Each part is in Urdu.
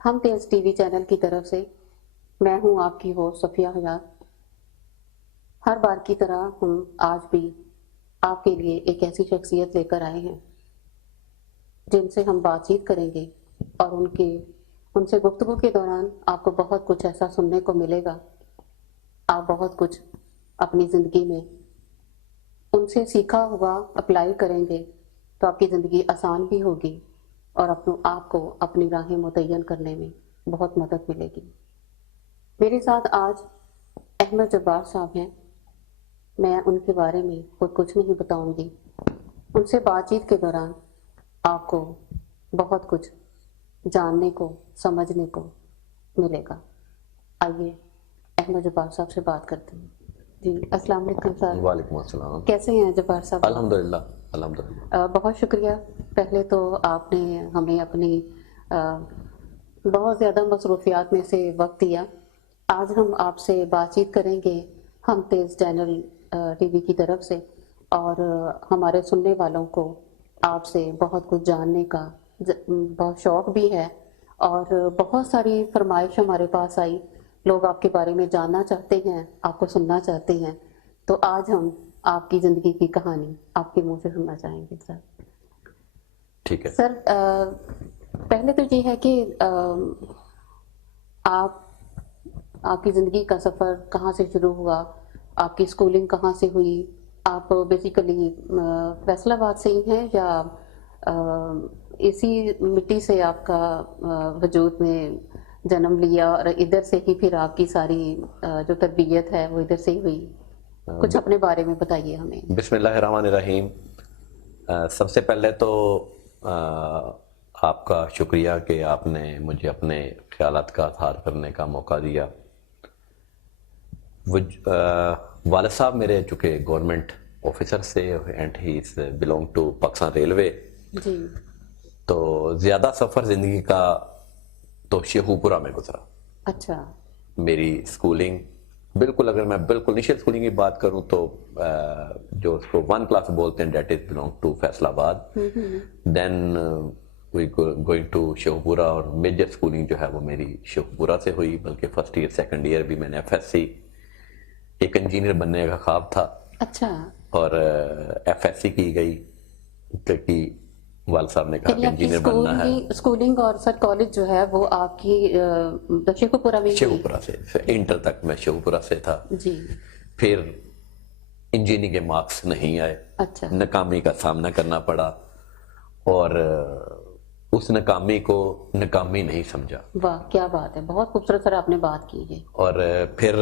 ہم تیز ٹی وی چینل کی طرف سے میں ہوں آپ کی ہوسٹ صفیہ حیات۔ ہر بار کی طرح ہم آج بھی آپ کے لیے ایک ایسی شخصیت لے کر آئے ہیں جن سے ہم بات چیت کریں گے اور ان سے گفتگو کے دوران آپ کو بہت کچھ ایسا سننے کو ملے گا، آپ بہت کچھ اپنی زندگی میں ان سے سیکھا ہوا اپلائی کریں گے تو آپ کی زندگی آسان بھی ہوگی اور آپ کو اپنی راہیں متعین کرنے میں بہت مدد ملے گی۔ میرے ساتھ آج احمد جبار صاحب ہیں۔ میں ان کے بارے میں خود کچھ نہیں بتاؤں گی، ان سے بات چیت کے دوران آپ کو بہت کچھ جاننے کو سمجھنے کو ملے گا۔ آئیے احمد جبار صاحب سے بات کرتے ہیں۔ جی السلام علیکم سر۔ وعلیکم السلام۔ کیسے ہیں جبار صاحب؟ الحمدللہ الحمدللہ۔ بہت شکریہ۔ پہلے تو آپ نے ہمیں اپنی بہت زیادہ مصروفیات میں سے وقت دیا۔ آج ہم آپ سے بات چیت کریں گے ہم تیز چینل ٹی وی کی طرف سے، اور ہمارے سننے والوں کو آپ سے بہت کچھ جاننے کا بہت شوق بھی ہے، اور بہت ساری فرمائش ہمارے پاس آئی، لوگ آپ کے بارے میں جاننا چاہتے ہیں، آپ کو سننا چاہتے ہیں۔ تو آج ہم آپ کی زندگی کی کہانی آپ کے منہ سے سننا چاہیں گے سر۔ ٹھیک ہے سر، پہلے تو یہ ہے کہ آپ کی زندگی کا سفر کہاں سے شروع ہوا، آپ کی اسکولنگ کہاں سے ہوئی، آپ بیسیکلی فیصل آباد سے ہی ہیں یا اسی مٹی سے آپ کا وجود میں جنم لیا اور ادھر سے ہی پھر آپ کی ساری جو تربیت ہے وہ ادھر سے ہی ہوئی؟ کچھ اپنے بارے میں بتائیے ہمیں۔ بسم اللہ الرحمن الرحیم۔ سب سے پہلے تو آپ کا شکریہ کہ آپ نے مجھے اپنے خیالات کا اظہار کرنے کا موقع دیا۔ والد صاحب میرے چونکہ گورنمنٹ آفیسر سے and he is belong to Pakistan railway, جی۔ تو زیادہ سفر زندگی کا تو شیخوپورہ میں گزرا۔ اچھا۔ میری سکولنگ بالکل، اگر میں بالکل انیشیل سکولنگ کی بات کروں تو جو اس کو 1 کلاس بولتے ہیں that is belong to Faisalabad, then we going to Sheikhupura, اور میجر سکولنگ جو ہے وہ میری شیخوپورہ سے ہوئی، بلکہ فرسٹ ایئر سیکنڈ ایئر بھی میں نے ایف ایس سی، ایک انجینئر بننے کا خواب تھا، اچھا۔ اور ایف ایس سی کی گئی کہ والد صاحب نے کہا کہ انجینئر بننا ہے۔ اسکولنگ اور سر کالج جو ہے وہ آپ کی شیخوپورہ میں؟ شیخوپورہ سے انٹر تک میں شیخوپورہ سے تھا۔ جی۔ پھر انجینئرنگ کے مارکس نہیں آئے، اچھا۔ ناکامی کا سامنا کرنا پڑا، اور اس ناکامی کو ناکامی نہیں سمجھا۔ واہ کیا بات ہے، بہت خوبصورت سر آپ نے بات کی ہے۔ اور پھر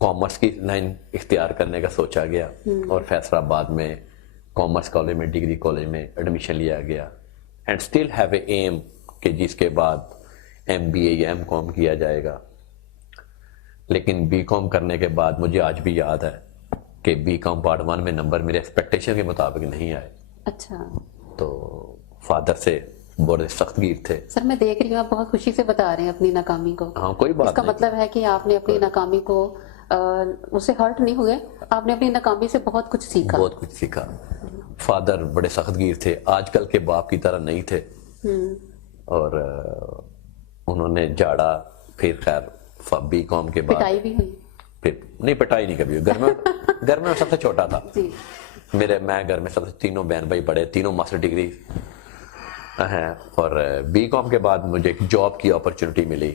کامرس کی لائن اختیار کرنے کا سوچا گیا، اور فیصل آباد میں کامرس کالج میں، ڈگری کالج میں ایڈمیشن لیا گیا، and still have a aim کہ جس کے بعد ایم بی اے یا ایم کام کیا جائے گا۔ لیکن بی کام کرنے کے بعد مجھے آج بھی یاد ہے کہ بی کام پارٹ 1 میں نمبر میرے ایکسپیکٹیشن کے مطابق نہیں آئے۔ اچھا۔ تو فادر سے بڑے سخت گیر تھے۔ سر میں دیکھ رہی ہوں آپ بہت خوشی سے بتا رہے ہیں اپنی ناکامی کو۔ ہاں کوئی بات نہیں، اس کا مطلب ہے کہ آپ نے اپنی ناکامی کو اس سے ہرٹ نہیں ہوئے، آپ نے اپنی ناکامی سے بہت کچھ سیکھا۔ بہت کچھ سیکھا۔ فادر بڑے سخت گیر تھے، آج کل کے باپ کی طرح نہیں تھے، اور انہوں نے جاڑا۔ پھر خیر بی کام کے بعد پٹائی بھی ہوئی؟ پھر نہیں، پٹائی نہیں کبھی ہوئی۔ گھر میں سب سے چھوٹا تھا، جی۔ میں گھر میں سب سے، تینوں بہن بھائی بڑے، تینوں ماسٹر ڈگری ہیں، اور بی کام کے بعد مجھے ایک جاب کی اپرچونٹی ملی،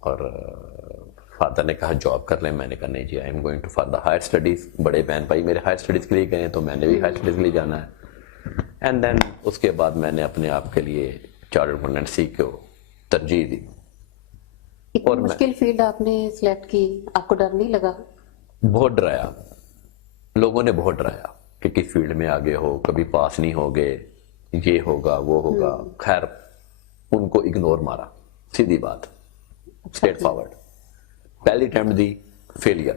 اور فادر نے کہا جاب کر لیں۔ میں نے کہا نہیں جی، I am going to for the higher studies. بڑے بہن بھائی میرے ہائر اسٹڈیز کے لیے گئے تو میں نے بھی ہائر اسٹڈیز کے لیے جانا ہے۔ اینڈ دین اس کے بعد میں نے اپنے آپ کے لیے چارٹرڈ اکاؤنٹنسی کو ترجیح دی۔ اتنی مشکل فیلڈ آپ نے سلیکٹ کی، آپ کو ڈر نہیں لگا؟ بہت ڈرایا، لوگوں نے بہت ڈرایا کہ کس فیلڈ میں آگے ہو، کبھی پاس نہیں ہوگے، یہ ہوگا وہ ہوگا۔ خیر ان کو اگنور مارا، سیدھی بات، اسٹریٹ فارورڈ۔ پہلی اٹیمپٹ دی فیلئر،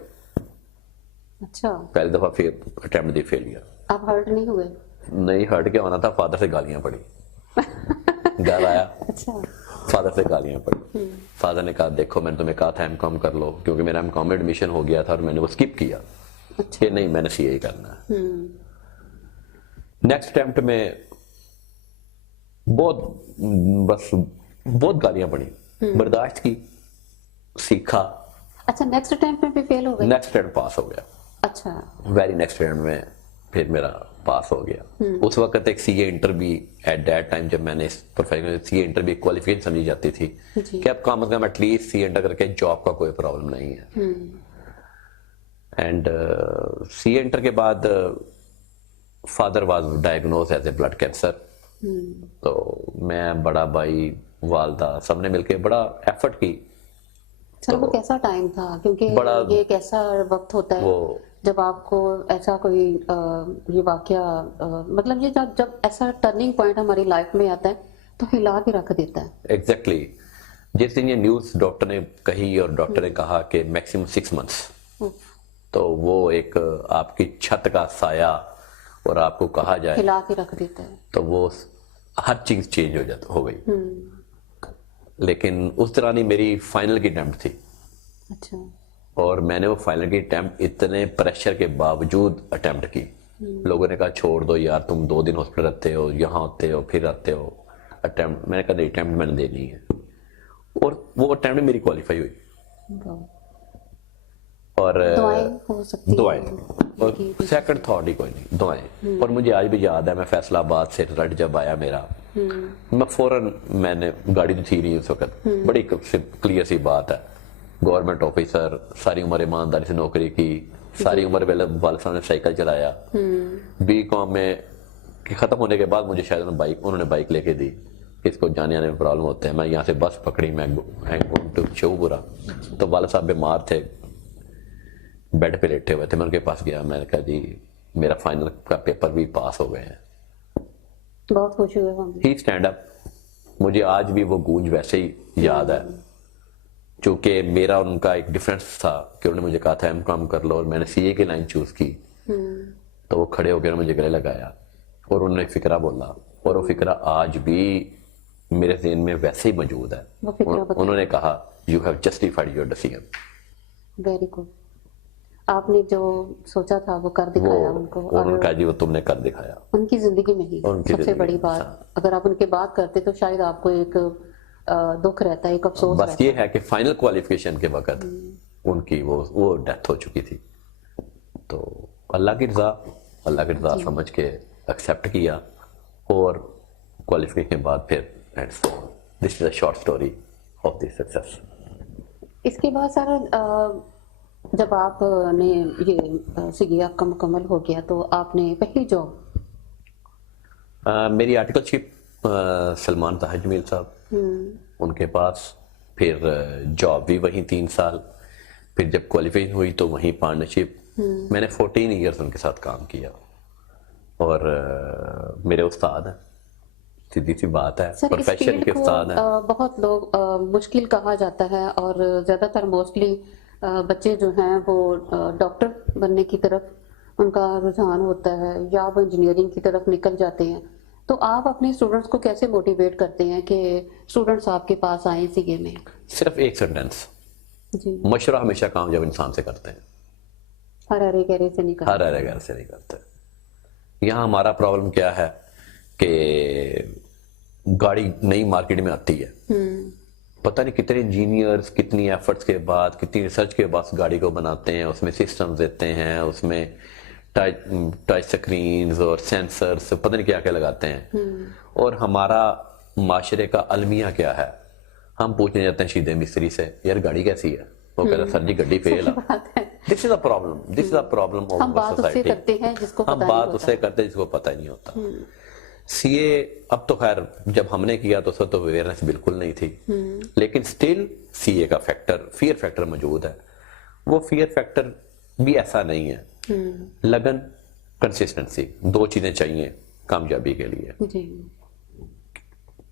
اچھا۔ پہلی دفعہ اٹیمپٹ دی فیلئر۔ آپ ہرٹ نہیں ہوئے؟ نہیں، ہرٹ کیا ہونا تھا، فادر سے گالیاں پڑی۔ گھر آیا، اچھا۔ فادر سے گالیاں پڑی۔ فادر نے کہا دیکھو میں نے تمہیں کہا تھا ایم کام کر لو، کیونکہ میرا ایم کام میں ایڈمیشن ہو گیا تھا اور میں نے وہ اسکپ کیا کہ نہیں میں نے سی اے کرنا ہے۔ نیکسٹ اٹیمپٹ میں بہت بس بہت گالیاں پڑی، برداشت کی، سیکھا. اچھا نیکسٹ اٹیمپٹ میں بھی فیل ہو گئے؟ نیکسٹ اٹیمپٹ پاس ہو گیا. اچھا ویری نیکسٹ اٹیمپٹ میں پھر میرا پاس ہو گیا. اس وقت ایک سی اے انٹر بھی ایٹ دیٹ ٹائم جب میں نے پروفیشنل سی اے انٹر بھی کوالیفیکیشن سمجھی جاتی تھی کہ اب کم از کم at least C A inter کر کے جاب کا کوئی پرابلم نہیں ہے. اینڈ سی اے انٹر کے بعد father was diagnosed as a blood cancer. تو میں، بڑا بھائی، والدہ سب نے مل کے بڑا ایفرٹ کی. سر وہ کیسا ٹائم تھا؟ کیونکہ یہ ایک ایسا وقت ہوتا ہے جب آپ کو ایسا کوئی یہ واقعہ مطلب یہ جب ایسا ٹرننگ پوائنٹ ہماری لائف میں آتا ہے تو ہلا کے رکھ دیتا ہے. ایگزیکٹلی. جس دن یہ نیوز ڈاکٹر نے کہی اور ڈاکٹر نے کہا کہ میکسیمم 6 months، تو وہ ایک آپ کی چھت کا سایہ اور آپ کو کہا جائے ہلا کے رکھ دیتا ہے، تو وہ ہر چیز چینج ہو گئی. لیکن اس طرح نہیں، میری فائنل کی اٹیمپٹ تھی. اچھا. اور میں نے وہ فائنل کی اٹیمپٹ اتنے پریشر کے باوجود اٹیمپٹ کی. لوگوں نے کہا چھوڑ دو یار، تم 2 دن ہاسپٹل رہتے ہو، یہاں ہوتے ہو پھر آتے ہو. اٹیمپٹ میں نے کہا اٹیمپٹ میں نے دینی ہے، اور وہ اٹیمپٹ میری کوالیفائی ہوئی. اور دعائیں ہو سکتی دعائیں، اور سیکنڈ تھاٹ ہی کوئی نہیں، دعائیں. اور مجھے آج بھی یاد ہے، میں فیصل آباد سے رزلٹ جب آیا میرا، میں فوراً، میں نے گاڑی تو تھی نہیں اس وقت، بڑی کلیئر سی بات ہے، گورنمنٹ آفیسر، ساری عمر ایمانداری سے نوکری کی، ساری عمر والد صاحب نے سائیکل چلایا. بی کام میں ختم ہونے کے بعد مجھے شاید انہوں نے بائک لے کے دی. اس کو جانے آنے میں پرابلم ہوتے ہیں. میں یہاں سے بس پکڑی، میں شو پورا، تو والد صاحب بیمار تھے، بیڈ پہ لیٹے ہوئے تھے. میں ان کے پاس گیا، میں نے کہا جی میرا فائنل کا پیپر بھی پاس ہو گئے ہیں. بہت خوش ہوئے ہوں گے. ہی اسٹینڈ اپ. مجھے آج بھی وہ گونج ویسے ہی یاد ہے، چونکہ میرا ان کا ایک ڈفرینس تھا کہ انہوں نے مجھے کہا تھا ایم کام کر لو، اور میں نے سی اے کی لائن چوز کی. تو وہ کھڑے ہو کے مجھے گلے لگایا اور انہوں نے ایک فقرہ بولا، اور وہ فقرہ آج بھی میرے ذہن میں ویسے ہی موجود ہے. انہوں نے کہا you have justified your decision. Very good. آپ نے جو سوچا تھا وہ کر دکھایا ان کو، اور انہوں نے کہا جی وہ تم نے کر دکھایا. ان کی زندگی میں ہی سب سے بڑی بات، اگر آپ ان کے بات کرتے تو شاید آپ کو ایک دکھ رہتا ہے، ایک افسوس رہتا ہے. بس یہ ہے کہ فائنل کوالیفیکیشن کے وقت ان کی وہ ڈیتھ ہو چکی تھی. تو اللہ کی رضا سمجھ کے ایکسیپٹ کیا، اور کوالیفیکیشن کے بعد پھر this is a short story of this success. اس کے بعد سر جب آپ نے یہ سی اے آپ کا مکمل ہو گیا تو آپ نے پہلی جاب؟ میری آرٹیکل شپ سلمان طاہر جمیل صاحب ان کے پاس، پھر جاب بھی وہیں 3 سال، پھر جب کوالیفیکیشن ہوئی تو وہیں پارٹنرشپ. میں نے 14 ایئرز ان کے ساتھ کام کیا، اور میرے استاد ہیں، سیدھی سی بات ہے، پروفیشن کے استاد ہیں. بہت لوگ مشکل کہا جاتا ہے، اور زیادہ تر موسٹلی بچے جو ہیں وہ ڈاکٹر بننے کی طرف ان کا رجحان ہوتا ہے، یا وہ انجینئرنگ کی طرف نکل جاتے ہیں. تو آپ اپنے اسٹوڈنٹس کو کیسے موٹیویٹ کرتے ہیں کہ اسٹوڈنٹس آپ کے پاس آئیں سی اے میں؟ صرف ایک سینٹینس، جی. مشورہ ہمیشہ کامیاب انسان سے کرتے ہیں، ہر ارے گہرے سے نہیں کرتے. ہر ارے گھر سے نہیں کرتے. یہاں ہمارا پرابلم کیا ہے کہ گاڑی نئی مارکیٹ میں آتی ہے، پتہ نہیں کتنے انجینئرز کتنی ایفرٹس کے بعد، کتنی ریسرچ کے بعد گاڑی کو بناتے ہیں، اس میں سسٹمز دیتے ہیں، اس میں ٹچ سکرینز اور سینسرز پتہ نہیں کیا کیا لگاتے ہیں. اور ہمارا معاشرے کا المیہ کیا ہے، ہم پوچھنے جاتے ہیں شیدے مستری سے یار گاڑی کیسی ہے، وہ کہتا ہے سر جی گڈی فیل ہے. دس از اے پرابلم ہم بات اس سے کرتے ہیں جس کو پتہ نہیں ہوتا. سی اے اب تو خیر جب ہم نے کیا تو اس وقت تو اویئرنیس بالکل نہیں تھی، لیکن سٹل سی اے کا فیکٹر، فیئر فیکٹر موجود ہے. وہ فیئر فیکٹر بھی ایسا نہیں ہے، لگن، کنسسٹنسی، 2 چیزیں چاہیے کامیابی کے لیے.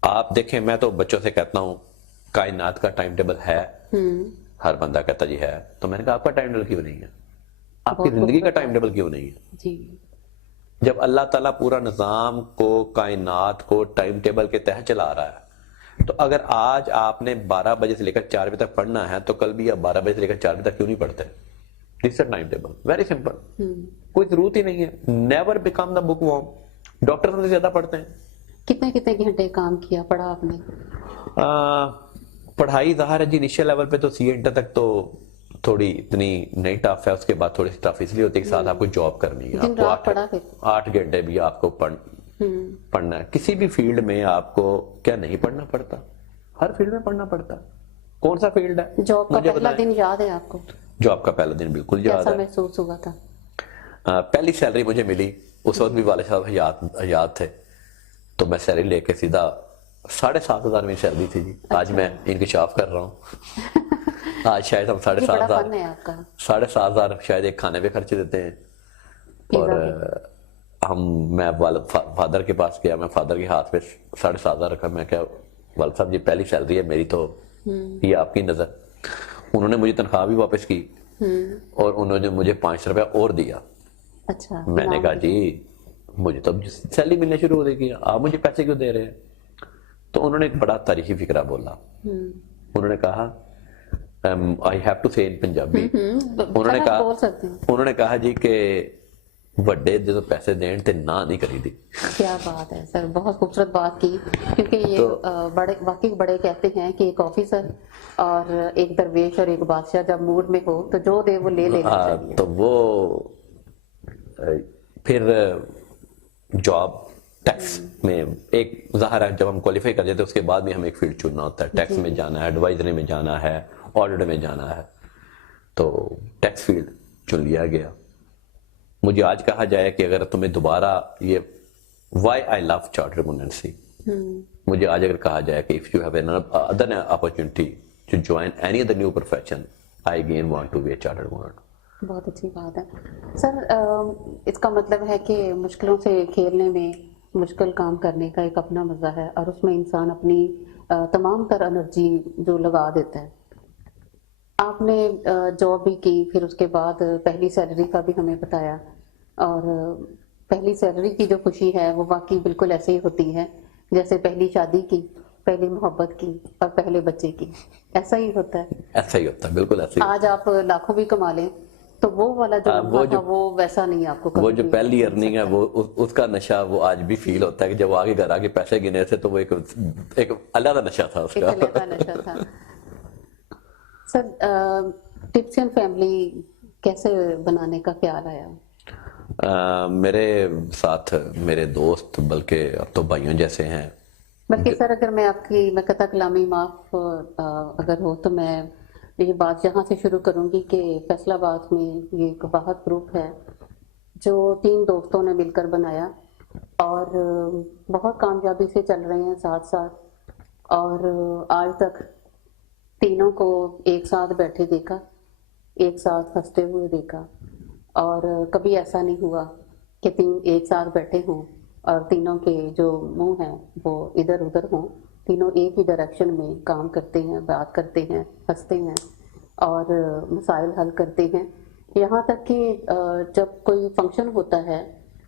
آپ دیکھیں، میں تو بچوں سے کہتا ہوں کائنات کا ٹائم ٹیبل ہے، ہر بندہ کہتا جی ہے. تو میں نے کہا آپ کا ٹائم ٹیبل کیوں نہیں ہے؟ آپ کی زندگی کا ٹائم ٹیبل کیوں نہیں ہے؟ جب اللہ تعالیٰ پورا نظام کو، کائنات کو ٹائم ٹیبل کے تحت چلا رہا ہے، تو اگر آج آپ نے 12 بجے سے لے کر 4 بجے تک پڑھنا ہے تو کل بھی آپ 12 بجے سے لے کر 4 بجے تک کیوں نہیں پڑھتے؟ This is time table, very simple. کوئی ضرورت ہی نہیں ہے. Never become the bookworm. Doctor سے زیادہ پڑھتے ہیں. کتنے گھنٹے کام کیا، پڑھا آپ نے؟ پڑھائی ظاہر ہے جی انیشیل لیول پہ تو سی انٹر تک تو تھوڑی اتنی نہیں ٹف ہے, اس کے بعد تھوڑی سی ٹف اس لیے ہوتی ہے کہ ساتھ آپ کو جاب کرنی ہے, دن آپ کو رات پڑھا پھر 8 گھنٹے بھی آپ کو پڑھنا ہے. کسی بھی فیلڈ میں آپ کو کیا نہیں پڑھنا پڑتا, ہر فیلڈ میں پڑھنا پڑتا. کون سا فیلڈ ہے جاب کا مجھے پہلا بتائیں. دن یاد ہے آپ کو؟ جاب کا پہلا دن بالکل یاد کیسا ہے. محسوس ہوا تھا؟ پہلی سیلری مجھے ملی اس وقت بھی والد صاحب حیات تھے, تو میں سیلری لے کے سیدھا 7,500 میری سیلری تھی جی. آج میں انکشاف کر رہا ہوں, آج شاید ہم 7,500 فن ہے آپ کا. 7,500 شاید ایک کھانے پہ خرچے دیتے ہیں. اور میں والد فادر کے پاس گیا, میں فادر کے ہاتھ پہ 7,500 رکھا. میں کیا والد صاحب یہ پہلی سیلری ہے میری, تو یہ آپ کی نظر. انہوں نے مجھے تنخواہ بھی واپس کی اور انہوں نے مجھے 500 روپیہ اور دیا. اچھا, میں نے کہا جی مجھے تو سیلری ملنے شروع ہو گئی, آپ مجھے پیسے کیوں دے رہے ہیں؟ تو انہوں نے ایک بڑا تاریخی فکرہ بولا. انہوں نے کہا آئی ہیو ٹو سے ان پنجابی, انہوں نے کہا جی کہ وڈے جدو پیسے دین تے نہ نہیں کری دی. کیا بات ہے سر, بہت خوبصورت بات کی, کیونکہ یہ بڑے واقعی بڑے کہتے ہیں کہ ایک آفیسر اور ایک درویش اور ایک بادشاہ جب موڈ میں ہو تو جو دے وہ لے لینا چاہیے. تو وہ پھر جاب ٹیکس میں ایک ظاہر ہے جب ہم کوالیفائی کر جاتے ہیں اس کے بعد بھی ہمیں ایک فیلڈ چننا ہوتا ہے. ٹیکس میں جانا ہے, ایڈوائزری میں جانا ہے, آڈٹ میں جانا ہے, تو ٹیکس فیلڈ چن لیا گیا. مجھے آج کہا جائے کہ اگر تمہیں دوبارہ یہ وائی آئی لو چارٹر اکاؤنٹنسی, مجھے آج اگر کہا جائے کہ if you have another opportunity to join any other new profession, I again want to be a chartered accountant. بہت اچھی بات ہے سر. اس کا مطلب ہے کہ مشکلوں سے کھیلنے میں, مشکل کام کرنے کا ایک اپنا مزہ ہے, اور اس میں انسان اپنی تمام تر انرجی جو لگا دیتا ہے. آپ نے جاب بھی کی, پھر اس کے بعد پہلی سیلری کا بھی ہمیں بتایا, اور پہلی سیلری کی جو خوشی ہے وہ واقعی بالکل ایسے ہی ہوتی ہے جیسے پہلی شادی کی, پہلی محبت کی اور پہلے بچے کی. ایسا ہی ہوتا ہے, ایسا ہی ہوتا ہے, بالکل ایسا ہی. آج آپ لاکھوں بھی کما لیں تو وہ والا جو لمحہ تھا وہ ویسا نہیں آپ کو. وہ جو پہلی ارننگ ہے وہ اس کا نشہ وہ آج بھی فیل ہوتا ہے کہ جب آگے گھر آگے پیسے گنے تھے تو وہ ایک علیحدہ نشہ تھا اس کا. ایک علیحدہ نشہ تھا. سر ٹپسین فیملی کیسے بنانے کا خیال آیا؟ میرے ساتھ میرے دوست بلکہ اب تو بھائیوں جیسے ہیں. بلکہ سر اگر میں آپ کی میں قطع کلامی معاف اگر ہو تو میں یہ بات یہاں سے شروع کروں گی کہ فیصل آباد میں یہ ایک واحد گروپ ہے جو 3 دوستوں نے مل کر بنایا, اور بہت کامیابی سے چل رہے ہیں ساتھ ساتھ, اور آج تک تینوں کو ایک ساتھ بیٹھے دیکھا, ایک ساتھ ہنستے ہوئے دیکھا, اور کبھی ایسا نہیں ہوا کہ 3 ایک ساتھ بیٹھے ہوں اور تینوں کے جو منہ ہیں وہ ادھر ادھر ہوں. تینوں ایک ہی ڈائریکشن میں کام کرتے ہیں, بات کرتے ہیں, ہنستے ہیں اور مسائل حل کرتے ہیں. یہاں تک کہ جب کوئی فنکشن ہوتا ہے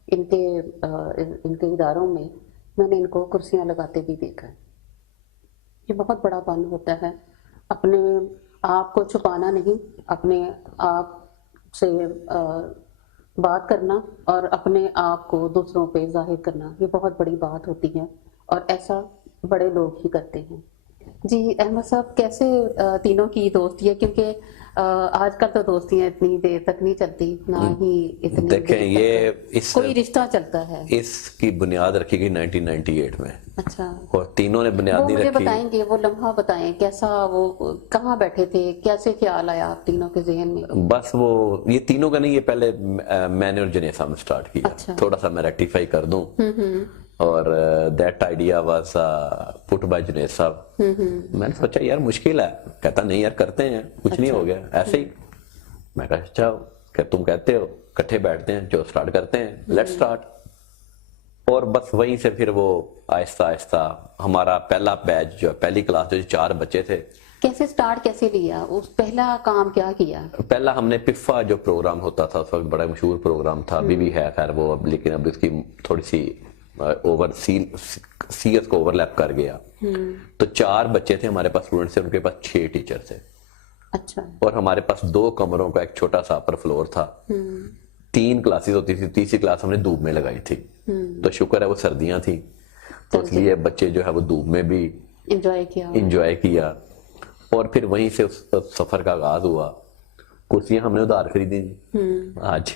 ان کے اداروں میں نے ان کو کرسیاں لگاتے بھی دیکھا ہے. یہ بہت بڑا فن ہوتا ہے, اپنے آپ کو چھپانا نہیں, اپنے آپ سے بات کرنا اور اپنے آپ کو دوسروں پہ ظاہر کرنا, یہ بہت بڑی بات ہوتی ہے, اور ایسا بڑے لوگ ہی کرتے ہیں. جی احمد صاحب, کیسے تینوں کی دوستی ہے؟ کیونکہ آج کل تو دوستیاں اتنی دیر تک نہیں چلتی, نہ ہی اتنی دیکھیں یہ اس کوئی رشتہ چلتا ہے. اس کی بنیاد رکھی گئی 1998 میں, اچھا, اور تینوں نے بنیاد وہ نہیں مجھے رکھی. بتائیں گے, وہ لمحہ بتائیں کیسا, وہ کہاں بیٹھے تھے, کیسے خیال آیا آپ تینوں کے ذہن میں؟ بس وہ یہ تینوں کا نہیں, یہ پہلے میں نے اور جنید صاحب نے سٹارٹ کیا. تھوڑا سا میں ریکٹیفائی کر دوں, اور that idea was put by Junaid صاحب. میں نے سوچا یار مشکل ہے, کہتا نہیں یار کرتے ہیں, کچھ نہیں ہو گیا ایسے ہی. میں کہا اچھا کہ تم کہتے ہو کٹھے بیٹھتے ہیں, جو سٹارٹ کرتے ہیں, لیٹ سٹارٹ. اور بس وہیں سے پھر وہ آہستہ آہستہ ہمارا پہلا بیچ جو پہلی کلاس جو 4 بچے تھے. کیسے سٹارٹ کیسے لیا, اس پہلا کام کیا کیا؟ پہلا ہم نے پفا جو پروگرام ہوتا تھا اس وقت بڑا مشہور پروگرام تھا, ابھی بھی ہے خیر وہ, لیکن اب اس کی تھوڑی سی اوور سی ایس کو اوور لیپ کر گیا. تو 4 بچے تھے ہمارے پاس اسٹوڈنٹ سے, ان کے پاس 6 ٹیچر تھے. اچھا, اور ہمارے پاس 2 کمروں کا ایک چھوٹا سا اپر فلور تھا. 3 کلاسز ہوتی تھی, تیسری کلاس ہم نے دھوپ میں لگائی تھی. تو شکر ہے وہ سردیاں تھیں, تو اس لیے بچے جو ہے وہ دھوپ میں بھی انجوائے کیا. اور پھر وہیں سے اس سفر کا آغاز ہوا. کرسیاں ہم نے ادھار خریدی تھی. آج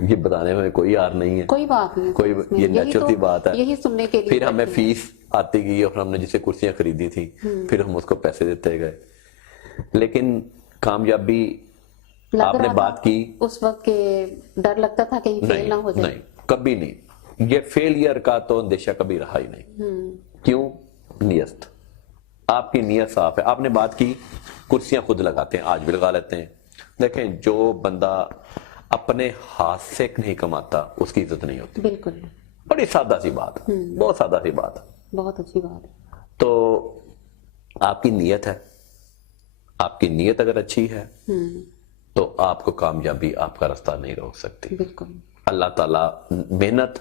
یہ بتانے میں کوئی یار نہیں ہے, کوئی بات نہیں, کوئی یہ نیچرل سی بات ہے. یہی سننے کے لیے پھر ہمیں فیس آتی گئی اور ہم نے جسے کرسیاں خریدی تھی پھر ہم اس کو پیسے دیتے گئے. لیکن کامیابی آپ نے بات کی اس وقت کے ڈر لگتا تھا کہیں فیل نہ ہو جائے. نہیں, کبھی نہیں. یہ فیلئر کا تو اندیشہ کبھی رہا ہی نہیں. کیوں؟ نیت. آپ کی نیت صاف ہے. آپ نے بات کی کرسیاں خود لگاتے ہیں, آج بھی لگا لیتے ہیں. دیکھیں جو بندہ اپنے ہاتھ سے نہیں کماتا اس کی عزت نہیں ہوتی. بالکل, بڑی سادہ سی بات, بہت سادہ سی بات. بہت اچھی بات ہے. تو آپ کی نیت ہے, آپ کی نیت اگر اچھی ہے تو آپ کو کامیابی آپ کا راستہ نہیں روک سکتی. بالکل. اللہ تعالیٰ محنت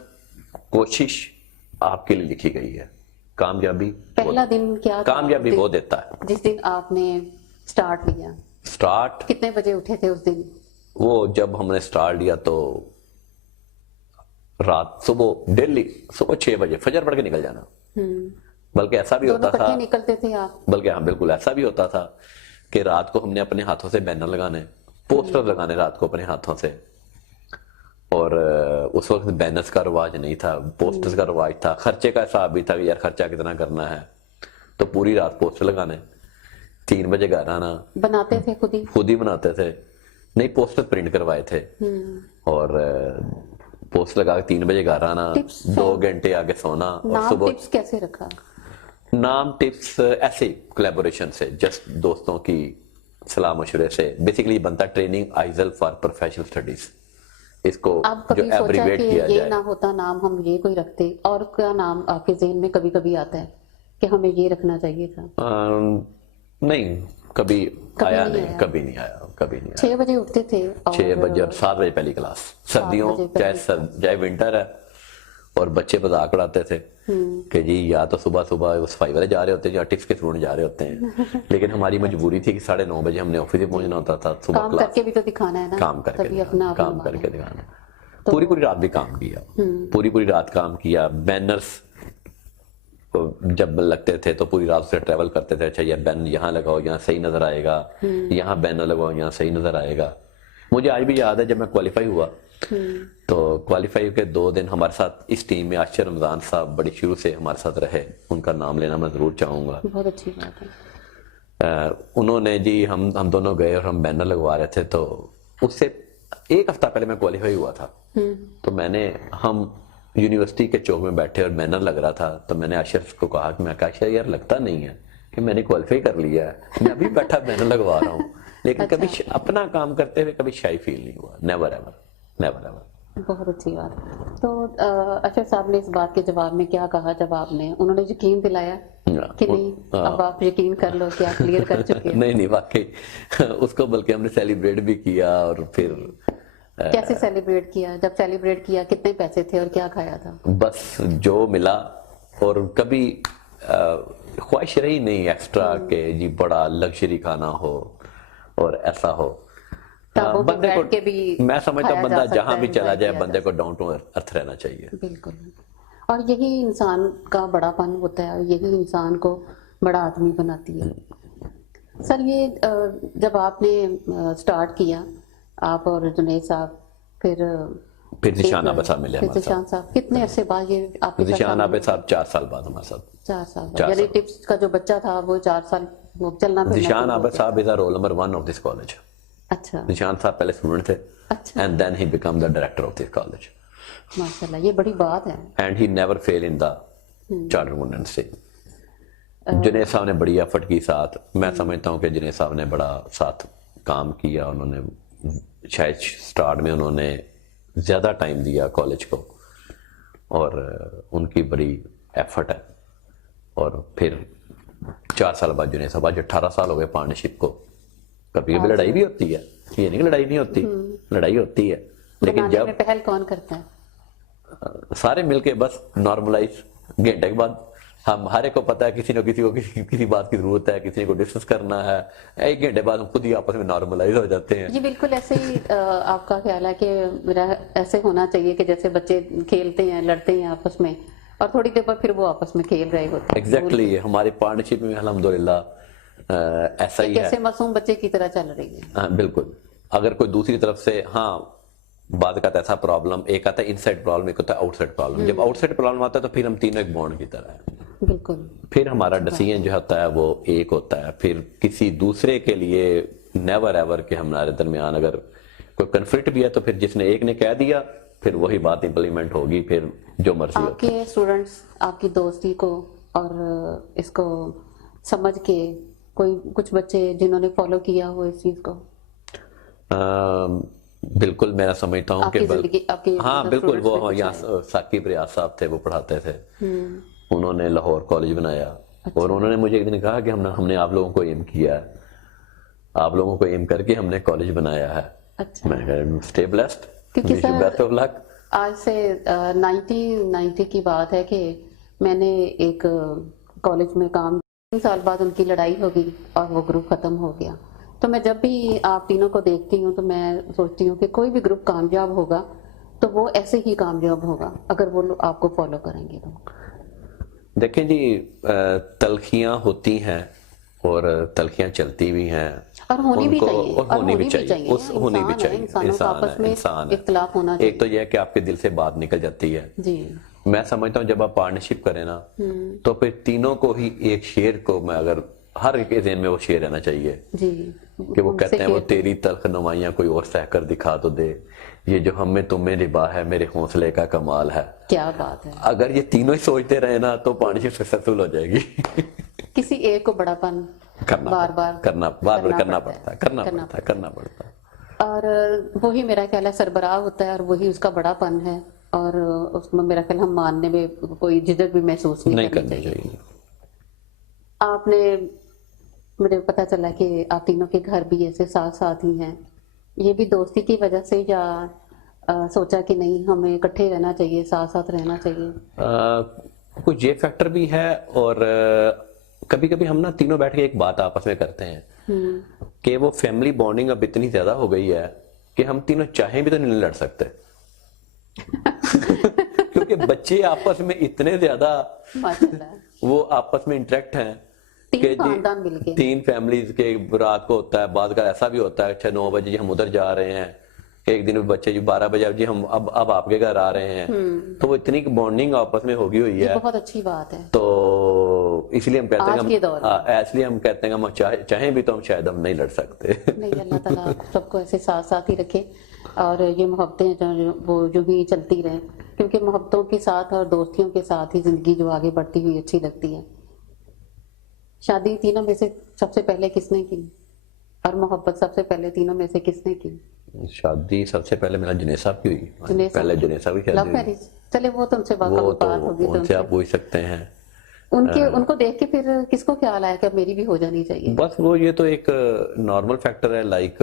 کوشش آپ کے لیے لکھی گئی ہے. کامیابی پہلا دن کیا کامیابی وہ دیتا ہے جس دن آپ نے سٹارٹ لیا. سٹارٹ کتنے بجے اٹھے تھے اس دن؟ وہ جب ہم نے سٹارٹ لیا تو رات صبح ڈیلی صبح 6 بجے فجر پڑھ کے نکل جانا. بلکہ ایسا بھی ہوتا تھا, نکلتے تھے آپ؟ بلکہ ہاں بالکل ایسا بھی ہوتا تھا کہ رات کو ہم نے اپنے ہاتھوں سے بینر لگانے, پوسٹر لگانے رات کو اپنے ہاتھوں سے. اور اس وقت بینرز کا رواج نہیں تھا, پوسٹرز کا رواج تھا. خرچے کا حساب بھی تھا کہ یار خرچہ کتنا کرنا ہے, تو پوری رات پوسٹر لگانے, 3 بجے گھر آنا. بناتے تھے خود ہی بناتے تھے. نہیں, پوسٹر پرنٹ کروائے تھے اور پوسٹ لگا کے 3 بجے گھر آنا, 2 گھنٹے آگے سونا. اور صبح ٹپس کیسے رکھا؟ نام ٹپس ایسے کولیبوریشن سے, جسٹ دوستوں کی صلاح مشورے سے. بیسیکلی بنتا training Aizal for professional studies. اس کو جو ایبریویٹ کیا جائے. یہ نہ ہوتا نام ہم یہ کوئی رکھتے, اور کیا نام آپ کے ذہن میں کبھی کبھی آتا ہے کہ ہمیں یہ رکھنا چاہیے تھا؟ نہیں, کبھی آیا نہیں, کبھی نہیں آیا. 6 بجے اٹھتے تھے 6 بجے اور 7 بجے پہلی کلاس. سردیوں چاہے ونٹر ہے, اور بچے مذاق اڑاتے تھے کہ جی یا تو صبح صفائی والے جا رہے ہوتے ہیں یا ٹپس کے تھرو جا رہے ہوتے ہیں. لیکن ہماری مجبوری تھی کہ 9:30 بجے ہم نے آفس پہنچنا ہوتا تھا. صبح کام کر کے بھی تو دکھانا ہے نا, کام کر کے دکھانا. پوری رات بھی کام کیا, پوری رات کام کیا. بینرز جب لگتے تھے تو پوری رات سے ٹریول کرتے تھے. اچھا یہ بینر یہاں لگاؤ, یہاں صحیح نظر آئے گا, یہاں بینر لگاؤ, یہاں صحیح نظر آئے گا. مجھے آج بھی یاد ہے جب میں کوالیفائی ہوا تو کوالیفائی کے 2 دن ہمارے ساتھ اس ٹیم میں عاشر رمضان صاحب بڑی شروع سے ہمارے ساتھ رہے. ان کا نام لینا میں ضرور چاہوں گا. بہت اچھی بات ہے. انہوں نے جی ہم دونوں گئے اور ہم بینر لگوا رہے تھے. تو اس سے 1 ہفتہ پہلے میں کوالیفائی ہوا تھا. تو ہم یونیورسٹی کے چوک میں بیٹھے اور بینر لگ رہا تھا. تو میں نے عاشر کو کہا کہ میں کہا یار لگتا نہیں ہے کہ میں نے کوالیفائی کر لیا ہے, میں ابھی بیٹھا بینر لگوا رہا ہوں. لیکن کبھی اپنا کام کرتے ہوئے کبھی شائی فیل نہیں ہوا. Never ever. بہت اچھی بات. تو اشرف صاحب نے اس بات کے جواب میں کیا کہا جب آپ نے, انہوں نے یقین دلایا کہ نہیں اب آپ یقین کر لو کہ آپ کلیئر کر چکے ہیں؟ نہیں واقعی اس کو بلکہ ہم نے سیلیبریٹ بھی کیا. اور پھر کیسے سیلیبریٹ کیا؟ جب سیلیبریٹ کیا کتنے پیسے تھے اور کیا کھایا تھا؟ بس جو ملا. اور کبھی خواہش رہی نہیں ایکسٹرا کہ جی بڑا لگژری کھانا ہو اور ایسا ہو. بندے کو میں سمجھتا ہوں بندہ جہاں بھی چلا جائے بندے کو ڈاؤن ٹو ارتھ رہنا چاہیے. بالکل. اور یہی انسان کا بڑا پن ہوتا ہے, اور یہی انسان کو بڑا آدمی بناتی ہے. سر یہ جب آپ نے سٹارٹ کیا آپ اور جنید صاحب, پھر ذیشان عابد صاحب ملے ہمارے ذیشان صاحب کتنے عرصے بعد یہ آپ کے ساتھ؟ ذیشان عابد صاحب 4 سال بعد ہمارے ساتھ. 4 سال یعنی ٹپس کا جو بچہ تھا وہ 4 سال چلنا پھرنا. ذیشان عابد صاحب is a roll number 1 of this college. اچھا. ذیشان صاحب پہلے اسٹوڈنٹ تھے and then he became the director of this college. ماشاءاللہ یہ بڑی بات ہے. And he never failed in the charter accountancy. Junaid صاحب نے بڑی ایفرٹ کی ساتھ. میں سمجھتا ہوں کہ جنید صاحب نے بڑا ساتھ کام کیا. انہوں نے شاید سٹارٹ میں انہوں نے زیادہ ٹائم دیا کالج کو, اور ان کی بڑی ایفرٹ ہے. اور پھر 4 سال بعد جنید صاحب, آج 18 سال ہو گئے پارٹنرشپ کو. کبھی کبھی لڑائی بھی ہوتی ہے, یہ نہیں کہ لڑائی نہیں ہوتی, لڑائی ہوتی ہے. لیکن جب پہل کون کرتا ہے؟ سارے مل کے بس نارملائز. گھنٹے کے بعد ہم ہر ایک کو پتا ہے کسی نہ کسی کو کسی بات کی ضرورت ہے, کسی کو ڈسکس کرنا ہے. 1 گھنٹے بعد ہم خود ہی آپس میں نارملائز ہو جاتے ہیں. جی بالکل ایسے ہی. آپ کا خیال ہے کہ میرا ایسے ہونا چاہیے کہ جیسے بچے کھیلتے ہیں لڑتے ہیں آپس میں, اور تھوڑی دیر بعد پھر وہ آپس میں کھیل رہے ہوتے ہیں. ایگزیکٹلی ہماری پارٹنرشپ میں الحمدللہ ایسا ہی ہے. کیسے معصوم بچے کی طرح چل رہی ہے. ہاں بالکل. اگر کوئی دوسری طرف سے ہاں بعد کا ایسا پرابلم ایک آتا ہے ان سائڈ پرابلم ایک ہوتا ہے آؤٹ سائڈ پرابلم. جب آؤٹ سائڈ پرابلم آتا ہے تو پھر ہم تینوں ایک بانڈ کی طرح ہیں. بالکل. پھر ہمارا ڈیسیژن جو ہوتا ہے وہ ایک ہوتا ہے. پھر کسی دوسرے کے لیے نیور ایور کہ ہمارے درمیان اگر کوئی کنفلکٹ بھی ہے تو پھر جس نے ایک نے کہہ دیا پھر وہی بات امپلیمنٹ ہوگی. پھر جو مرضی آپ کے اسٹوڈنٹس آپ کی دوستی کو اور اس کو سمجھ کے کوئی کچھ بچے جنہوں نے فالو کیا ہو اس چیز کو. بالکل میں سمجھتا ہوں کہ ہاں بالکل. وہ یہاں ثاقب ریاض صاحب تھے وہ پڑھاتے تھے. انہوں نے لاہور کالج بنایا اور انہوں نے مجھے ایک دن کہا کہ ہم نے آپ لوگوں کو ایم کیا ہے, آپ لوگوں کو ایم کر کے ہم نے کالج بنایا ہے. میں نے کہا اسٹے بلیسڈ, بیسٹ آف لک. آج سے 1990 کی بات ہے کہ میں نے ایک کالج میں کام 3 سال بعد ان کی لڑائی ہو گئی اور وہ گروپ ختم ہو گیا. تو میں جب بھی آپ تینوں کو دیکھتی ہوں تو میں سوچتی ہوں کہ کوئی بھی گروپ کامیاب ہوگا تو وہ ایسے ہی کامیاب ہوگا اگر وہ لوگ آپ کو فالو کریں گے. تو دیکھیں جی تلخیاں ہوتی ہیں اور تلخیاں چلتی بھی ہیں اور ہونی بھی چاہیے. اور ہونی بھی چاہیے. ہونی بھی چاہیے. انسان ہے. اختلاف ہونا چاہیے. ایک تو یہ ہے کہ آپ کے دل سے بات نکل جاتی ہے. جی میں سمجھتا ہوں جب آپ پارٹنرشپ کریں نا تو پھر تینوں کو ہی ایک شعر کو میں اگر ہر ایک ذہن میں وہ شعر رہنا چاہیے کہ وہ کہتے ہیں وہ تیری تلخ نمائیاں کوئی اور سہ کر دکھا تو دے, یہ جو ہم میں تم میں نباہ ہے میرے حوصلے کا کمال ہے. کیا بات ہے. اگر یہ تینوں ہی سوچتے رہے نا تو پارٹنرشپ سکسیسفل ہو جائے گی. کسی ایک کو بڑا پن بار بار کرنا پڑتا ہے. اور وہی میرا خیال ہے سربراہ ہوتا ہے اور وہی اس کا بڑا پن ہے اور اس میں میرا خیال ہم ماننے میں کوئی جھجک بھی محسوس نہیں کرنی چاہیے. آپ نے مجھے پتا چلا کہ آپ تینوں کے گھر بھی ایسے ساتھ ساتھ ہی ہیں. یہ بھی دوستی کی وجہ سے یا سوچا کہ نہیں ہمیں اکٹھے رہنا چاہیے, ساتھ ساتھ رہنا چاہیے؟ کچھ یہ فیکٹر بھی ہے اور کبھی کبھی ہم نا تینوں بیٹھ کے ایک بات آپس میں کرتے ہیں کہ وہ فیملی بانڈنگ اب اتنی زیادہ ہو گئی ہے کہ ہم تینوں چاہیں بھی تو نہیں لڑ سکتے. کیونکہ بچے آپس میں اتنے زیادہ وہ آپس میں انٹریکٹ ہیں کہ جی 3 فیملیز کے رات کو ہوتا ہے. بعد کا ایسا بھی ہوتا ہے 6-9 بجے ہم ادھر جا رہے ہیں کہ ایک دن بچے 12 بجے جی ہم اب آپ کے گھر آ رہے ہیں. تو وہ اتنی بانڈنگ آپس میں ہوگی ہوئی ہے, بہت اچھی بات ہے. تو اس لیے ہم کہتے ہیں ہم چاہیں بھی تو ہم شاید ہم نہیں لڑ سکتے. نہیں, اللہ تعالیٰ سب کو ایسے ساتھ ساتھ ہی رکھے اور یہ محبتیں وہ جو بھی چلتی رہیں, کیونکہ محبتوں کے ساتھ اور دوستیوں کے ساتھ ہی زندگی جو آگے بڑھتی ہوئی اچھی لگتی ہے. شادی تینوں میں سے سب سے پہلے کس نے کی اور محبت سب سے پہلے تینوں میں سے کس نے کی؟ شادی سب سے پہلے میرا جنید صاحب کی ہوئی. پہلے جنید صاحب کی لو میرج. چلے وہ تو ان سے بات ہوگی, ان سے آپ پوچھ سکتے ہیں. ان کو دیکھ کے پھر کس کو خیال آیا کہ اب میری بھی ہو جانی چاہیے؟ بس وہ یہ تو ایک نارمل فیکٹر ہے, لائک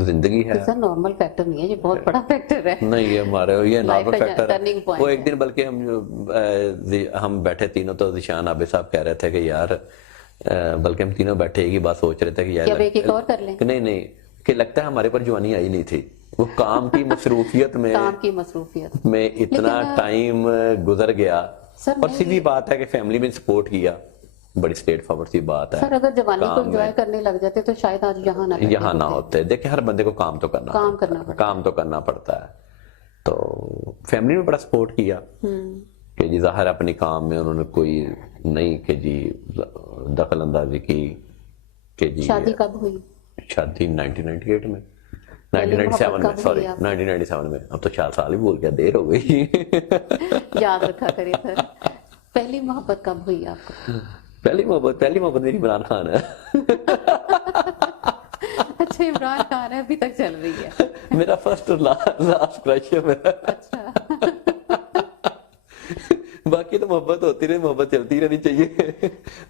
زندگی ہے. سر نارمل فیکٹر نہیں ہے, یہ بہت بڑا فیکٹر ہے. نہیں یہ ہمارے یہ نارمل فیکٹر ہے. وہ ایک دن بلکہ ہم بیٹھے تینوں تو ذیشان عابد صاحب کہہ رہے تھے کہ یار بلکہ ہم تینوں بیٹھے ایک ہی بات سوچ رہے تھے کہ یار ایک اور کر لیں. نہیں کہ لگتا ہے ہمارے پر جوانی آئی نہیں تھی. وہ کام کی مصروفیت میں اتنا ٹائم گزر گیا. اور سیدھی بات ہے کہ فیملی میں سپورٹ کیا, بڑی اسٹریٹ فارورڈ سی بات ہے. سر اگر جوانی کو انجوائے کرنے لگ جاتے تو شاید آج یہاں نہ ہوتے. دیکھیں ہر بندے کو کام تو کرنا پڑتا ہے. تو فیملی میں بڑا سپورٹ کیا کہ جی ظاہر اپنی کام میں انہوں نے کوئی نہیں کہ جی دخل اندازی کی کہ جی. شادی کب ہوئی؟ شادی 1998 میں 1997 میں. اب تو 4 سال ہی بول گیا, دیر ہو گئی. یاد رکھا کرے سر. پہلی محبت کب ہوئی آپ کو؟ پہلی محبت میری عمران خان ہے. اچھا عمران خان ہے, ابھی تک چل رہی ہے. میرا فرسٹ اور لاسٹ کرش ہے میرا. اچھا باقی تو محبت ہوتی رہے, محبت چلتی رہنی چاہیے.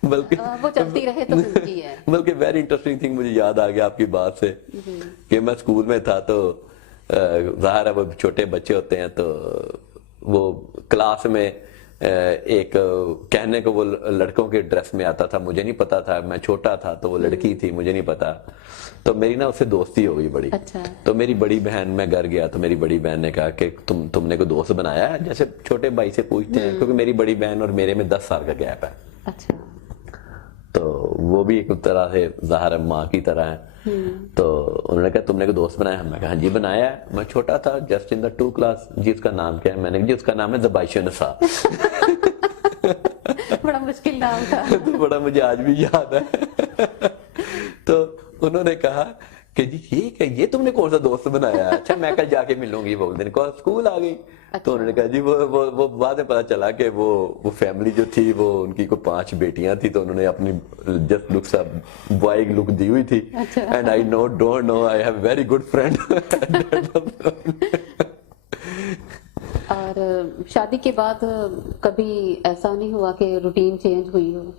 بلکہ وہ چلتی رہے تو زندگی ہے. بلکہ ویری انٹرسٹنگ تھنگ مجھے یاد آ گیا آپ کی بات سے کہ میں اسکول میں تھا تو ظاہر ہے وہ چھوٹے بچے ہوتے ہیں تو وہ کلاس میں ایک کہنے کو وہ لڑکوں کے ڈریس میں آتا تھا, مجھے نہیں پتا تھا, میں چھوٹا تھا تو وہ لڑکی تھی, مجھے نہیں پتا, تو میری نا اس سے دوستی ہو گئی بڑی. تو میری بڑی بہن, میں گھر گیا تو میری بڑی بہن نے کہا کہ تم نے کوئی دوست بنایا ہے, جیسے چھوٹے بھائی سے پوچھتے ہیں, کیونکہ میری بڑی بہن اور میرے میں 10 سال کا گیپ ہے. اچھا. تو وہ بھی ایک طرح سے ظاہر ماں کی طرح ہے. تو انہوں نے کہا تم نے کوئی دوست بنایا ہے؟ میں کہا ہاں جی بنایا ہے, میں چھوٹا تھا, جسٹ ان دا 2 کلاس. جی اس کا نام کیا ہے؟ میں نے کہا جی اس کا نام ہے زبائش نساء. بڑا مشکل نام تھا. تو بڑا مجھے آج بھی یاد ہے. تو انہوں نے کہا کہ جی یہ تم نے کون سا دوست بنایا ہے؟ اچھا میں کل جا کے ملوں گی. وہ دن کو اسکول آ گئی. تو انہوں نے کہا جی وہ بعد میں پتا چلا کہ وہ فیملی جو تھی وہ ان کی کوئی 5 بیٹیاں تھی, تو انہوں نے اپنی جسٹ لک سا بوائے لک دی ہوئی تھی. And I don't know I have very good friend. اور شادی کے بعد کبھی ایسا نہیں ہوا کہ روٹین چینج ہوئی ہو؟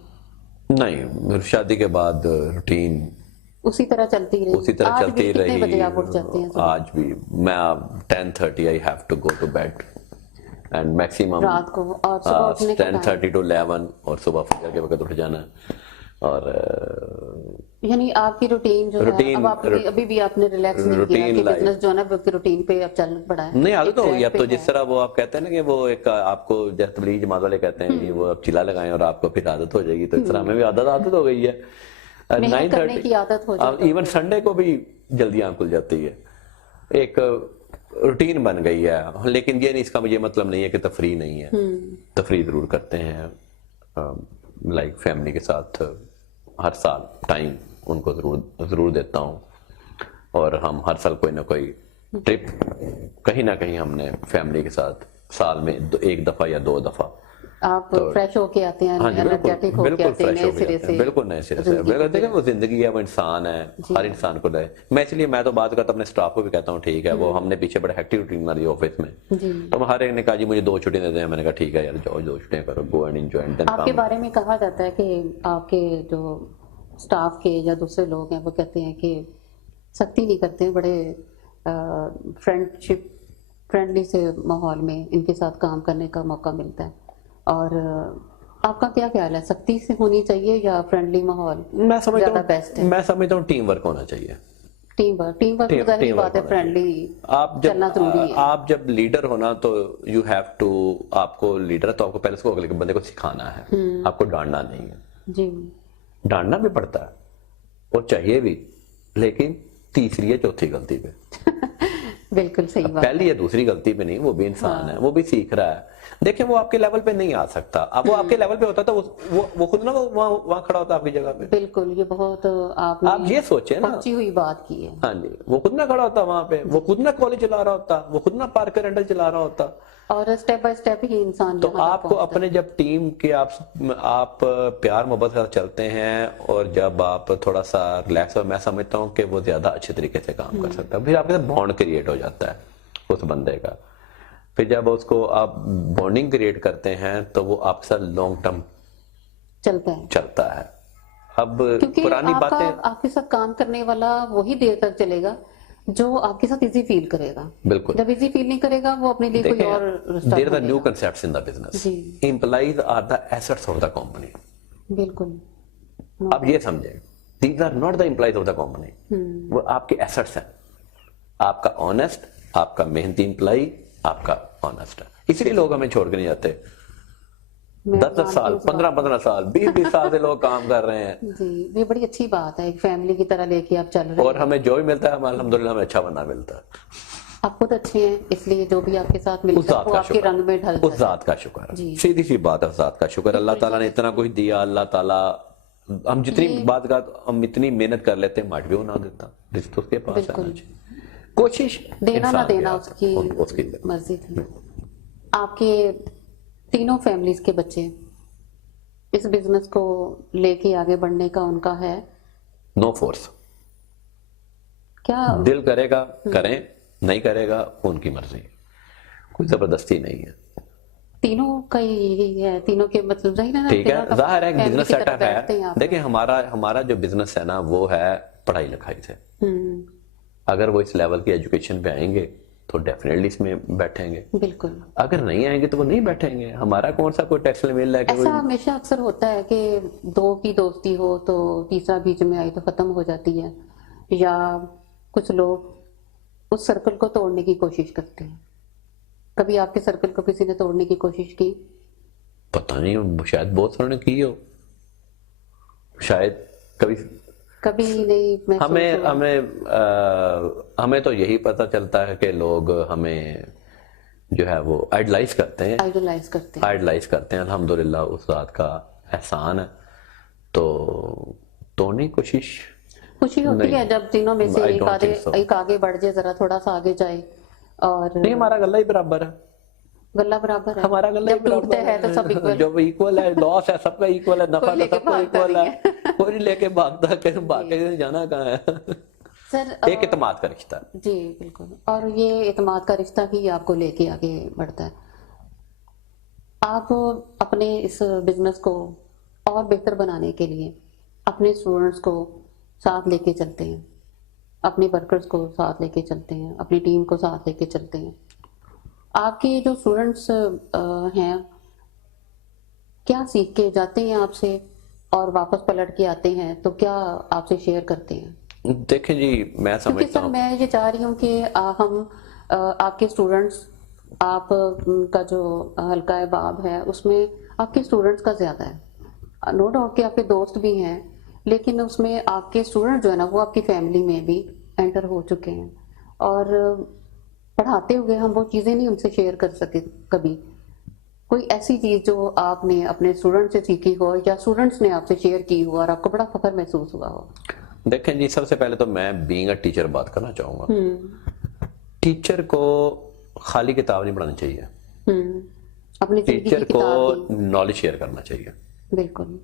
نہیں, شادی کے بعد روٹین اسی طرح چلتی رہی. اسی طرح چلتی رہی. کتنے بجے آپ اٹھ جاتے ہیں؟ آج بھی میں 10:30 I have to go to bed and maximum رات کو, اور صبح اٹھنے کا 10:30 to 11, اور صبح فجر کے وقت اٹھ جانا. اور یعنی آپ کی روٹین جو ہے, اب آپ ابھی بھی آپ نے ریلیکس نہیں کیا کہ بزنس جو ہے نا روٹین پہ اب چل پڑا ہے؟ نہیں, عادت ہو گئی اب تو. جس طرح وہ آپ کہتے ہیں نا کہ وہ ایک آپ کو جیسے تبلیغ جماعت والے کہتے ہیں وہ اب چلا لگائیں اور آپ کو پھر عادت ہو جائے گی, تو اس طرح ہمیں بھی عادت ہو گئی ہے. 9:30 کی عادت ہو جاتی ہے. ایون سنڈے کو بھی جلدی آنکھ کھل جاتی ہے. ایک روٹین بن گئی ہے. لیکن یہ نہیں, اس کا مجھے مطلب نہیں ہے کہ تفریح نہیں ہے. تفریح ضرور کرتے ہیں, لائک فیملی کے ساتھ ہر سال ٹائم ان کو ضرور دیتا ہوں. اور ہم ہر سال کوئی نہ کوئی ٹرپ کہیں نہ کہیں ہم نے فیملی کے ساتھ سال میں 1 دفعہ یا 2 دفعہ. آپ فریش ہو کے آتے ہیں, بالکل فریش ہو کے, بالکل نئے سرے سے. دیکھیں وہ زندگی ہے, وہ انسان ہے, ہر انسان کو لے. میں اس لیے میں تو بات کرتا ہوں اپنے اسٹاف کو بھی کہتا ہوں ٹھیک ہے, وہ ہم نے پیچھے بڑے ہیکٹک روٹین بنا دی آفس میں, تو ہر ایک نے کہا جی مجھے 2 چھٹیاں دے دیں. میں نے کہا ٹھیک ہے یار, جاؤ 2 چھٹیاں کرو, گو اینڈ انجوائے. آپ کے بارے میں کہا جاتا ہے کہ آپ کے جو اسٹاف کے یا دوسرے لوگ ہیں وہ کہتے ہیں کہ سختی نہیں کرتے, بڑے فرینڈلی سے ماحول میں ان کے ساتھ کام کرنے کا موقع ملتا ہے. اور آپ کا کیا خیال ہے, سختی سے ہونی چاہیے یا فرینڈلی ماحول زیادہ بیسٹ ہے؟ میں سمجھتا ہوں ٹیم ورک ہونا چاہیے. ٹیم ورک ظاہر بات ہے, فرینڈلی چلنا ضروری ہے. آپ جب لیڈر ہونا تو یو ہیو ٹو, آپ کو لیڈر ہے تو آپ کو پہلے اس کو اگلے بندے کو سکھانا ہے, آپ کو ڈانٹنا نہیں ہے. جی, ڈانٹنا بھی پڑتا ہے اور چاہیے بھی, لیکن تیسری یا چوتھی غلطی پہ. بالکل صحیح بات. پہلی یا دوسری غلطی پہ نہیں, وہ بھی انسان ہے, وہ بھی سیکھ رہا ہے. دیکھیں وہ آپ کے لیول پہ نہیں آ سکتا. اب وہ آپ کے لیول پہ ہوتا تو وہ خود نہ وہاں کھڑا ہوتا آپ کی جگہ پہ. بالکل, یہ بہت آپ یہ سوچیں نا, سچی ہوئی بات کی ہے. ہاں جی, وہ خود نہ کھڑا ہوتا وہاں پہ, وہ خود نہ کالج چلا رہا ہوتا, وہ خود نہ پارکر رینٹل چلا رہا ہوتا. اور اسٹیپ بائی اسٹیپ ہی انسان. تو آپ کو اپنے جب ٹیم کے آپ پیار محبت سے چلتے ہیں, اور جب آپ تھوڑا سا ریلیکس ہو, میں سمجھتا ہوں کہ وہ زیادہ اچھے طریقے سے کام کر سکتا ہے. پھر آپ کے ساتھ بانڈ کریٹ ہو جاتا ہے اس بندے کا. پھر جب اس کو آپ بانڈنگ کریٹ کرتے ہیں تو وہ آپ کے ساتھ لانگ ٹرم چلتا ہے. اب پرانی باتیں, آپ کے ساتھ کام کرنے والا وہی دیر تک چلے گا جو آپ کے ساتھ ایزی فیل کرے گا. بالکل, جب ایزی فیل نہیں کرے گا وہ اپنے لیے کوئی اور there are new concepts in the business. Employees are the assets of the company. بالکل, اب یہ سمجھیں, these are not the employees of the company, وہ آپ کے ایسٹس ہیں. آپ کا آنےسٹ, آپ کا محنتی امپلائی آپ کا آنےسٹ ہے. اسی لیے لوگ ہمیں چھوڑ کے نہیں جاتے. 10 سال, 15 سال, 20 سال سے لوگ کام کر رہے ہیں. جی, یہ بڑی اچھی بات ہے, ایک فیملی کی طرح لے کے آپ چل رہے ہیں. اور ہمیں جو بھی ملتا ہے ہمیں الحمدللہ ہمیں اچھا بننا ملتا ہے. آپ خود اچھے ہیں, اس لیے جو بھی آپ کے ساتھ ملتا ہے وہ آپ کے رنگ میں ڈھل جاتا ہے. اس ذات کا شکر ہے, سیدھی سی بات ہے, اس ذات کا شکر. اللہ تعالیٰ نے اتنا کچھ دیا. اللہ تعالیٰ ہم جتنی بات کا ہم اتنی محنت کر لیتے ہیں, مٹ بھی وہ نہ دیتا, رزق اس کے پاس ہے. کوشش دینا نہ دینا اس کی مرضی تھی. آپ کے تینوں فیملیز کے بچے اس بزنس کو لے کے آگے بڑھنے کا ان کا ہے نو فورس. کیا دل کرے گا کریں, نہیں کرے گا ان کی مرضی, کوئی زبردستی نہیں ہے. تینوں کا یہی ہے, تینوں کے مطلب ٹھیک ہے, ظاہر ہے بزنس سیٹ اپ ہے. دیکھیں ہمارا جو بزنس ہے نا وہ ہے پڑھائی لکھائی سے. اگر وہ اس لیول کی ایجوکیشن پہ آئیں گے تو ڈیفینیٹلی اس میں بیٹھیں گے. بالکل. اگر نہیں آئیں گے تو وہ نہیں بیٹھیں گے. ہمارا کون سا کوئی ٹیکس میل ہے کہ ایسا ہمیشہ اکثر ہوتا ہے کہ دو کی دوستی ہو تو تیسرا بیچ میں آئی تو ختم ہو جاتی ہے, یا کچھ لوگ اس سرکل کو توڑنے کی کوشش کرتے ہیں. کبھی آپ کے سرکل کو کسی نے توڑنے کی کوشش کی؟ پتہ نہیں, شاید بہت ساروں نے کی ہو, شاید کبھی نہیں محسوس ہوا؟ ہمیں تو یہی پتہ چلتا ہے کہ لوگ ہمیں جو ہے وہ آئیڈلائز کرتے ہیں. الحمدللہ اس ذات کا احسان ہے. تو توڑنے کی کوشش خوشی ہوتی ہے جب تینوں میں سے ایک آگے بڑھ جائے, ذرا تھوڑا سا آگے جائے. اور نہیں, ہمارا غلہ ہی برابر ہے. غلہ برابر ہے, ہمارا غلہ ہی برابر ہے تو سب ایکول. جب ایکول ہے, لاس ہے سب کا ایکول ہے, نفع کا سب کا ایکول ہے. کوئی لے کے بھاگتا کہ باقی جانا کہاں ہے. سر ایک اعتماد کا رشتہ. جی بالکل, اور یہ اعتماد کا رشتہ ہی آپ کو لے کے آگے بڑھتا ہے. آپ اپنے اس بزنس کو اور بہتر بنانے کے لیے اپنے اسٹوڈنٹس کو ساتھ لے کے چلتے ہیں, اپنے ورکرز کو ساتھ لے کے چلتے ہیں, اپنی ٹیم کو ساتھ لے کے چلتے ہیں. آپ کے جو اسٹوڈنٹس ہیں کیا سیکھ کے جاتے ہیں آپ سے اور واپس پلٹ کے آتے ہیں تو کیا آپ سے شیئر کرتے ہیں؟ دیکھیں جی, میں سمجھتا ہوں, میں یہ چاہ رہی ہوں کہ ہم آپ کے اسٹوڈنٹس, آپ کا جو حلقہ باب ہے اس میں آپ کے اسٹوڈنٹس کا زیادہ ہے. نو ڈاؤٹ کہ آپ کے دوست بھی ہیں, لیکن اس میں آپ کے اسٹوڈنٹ جو ہے نا وہ آپ کی فیملی میں بھی انٹر ہو چکے ہیں, اور پڑھاتے ہوئے ہم وہ چیزیں نہیں ان سے شیئر کر سکے. کبھی کوئی ایسی چیز جو آپ نے اپنے اسٹوڈنٹ سے سیکھی ہو یا اسٹوڈنٹس نے آپ سے شیئر کی ہو اور آپ کو بڑا فخر محسوس ہوا ہو؟ دیکھیں جی, سب سے پہلے تو میں بینگ اے ٹیچر بات کرنا چاہوں گا. ٹیچر کو خالی کتاب نہیں پڑھانی چاہیے, اپنی ٹیچر کو نالج شیئر کرنا چاہیے. بالکل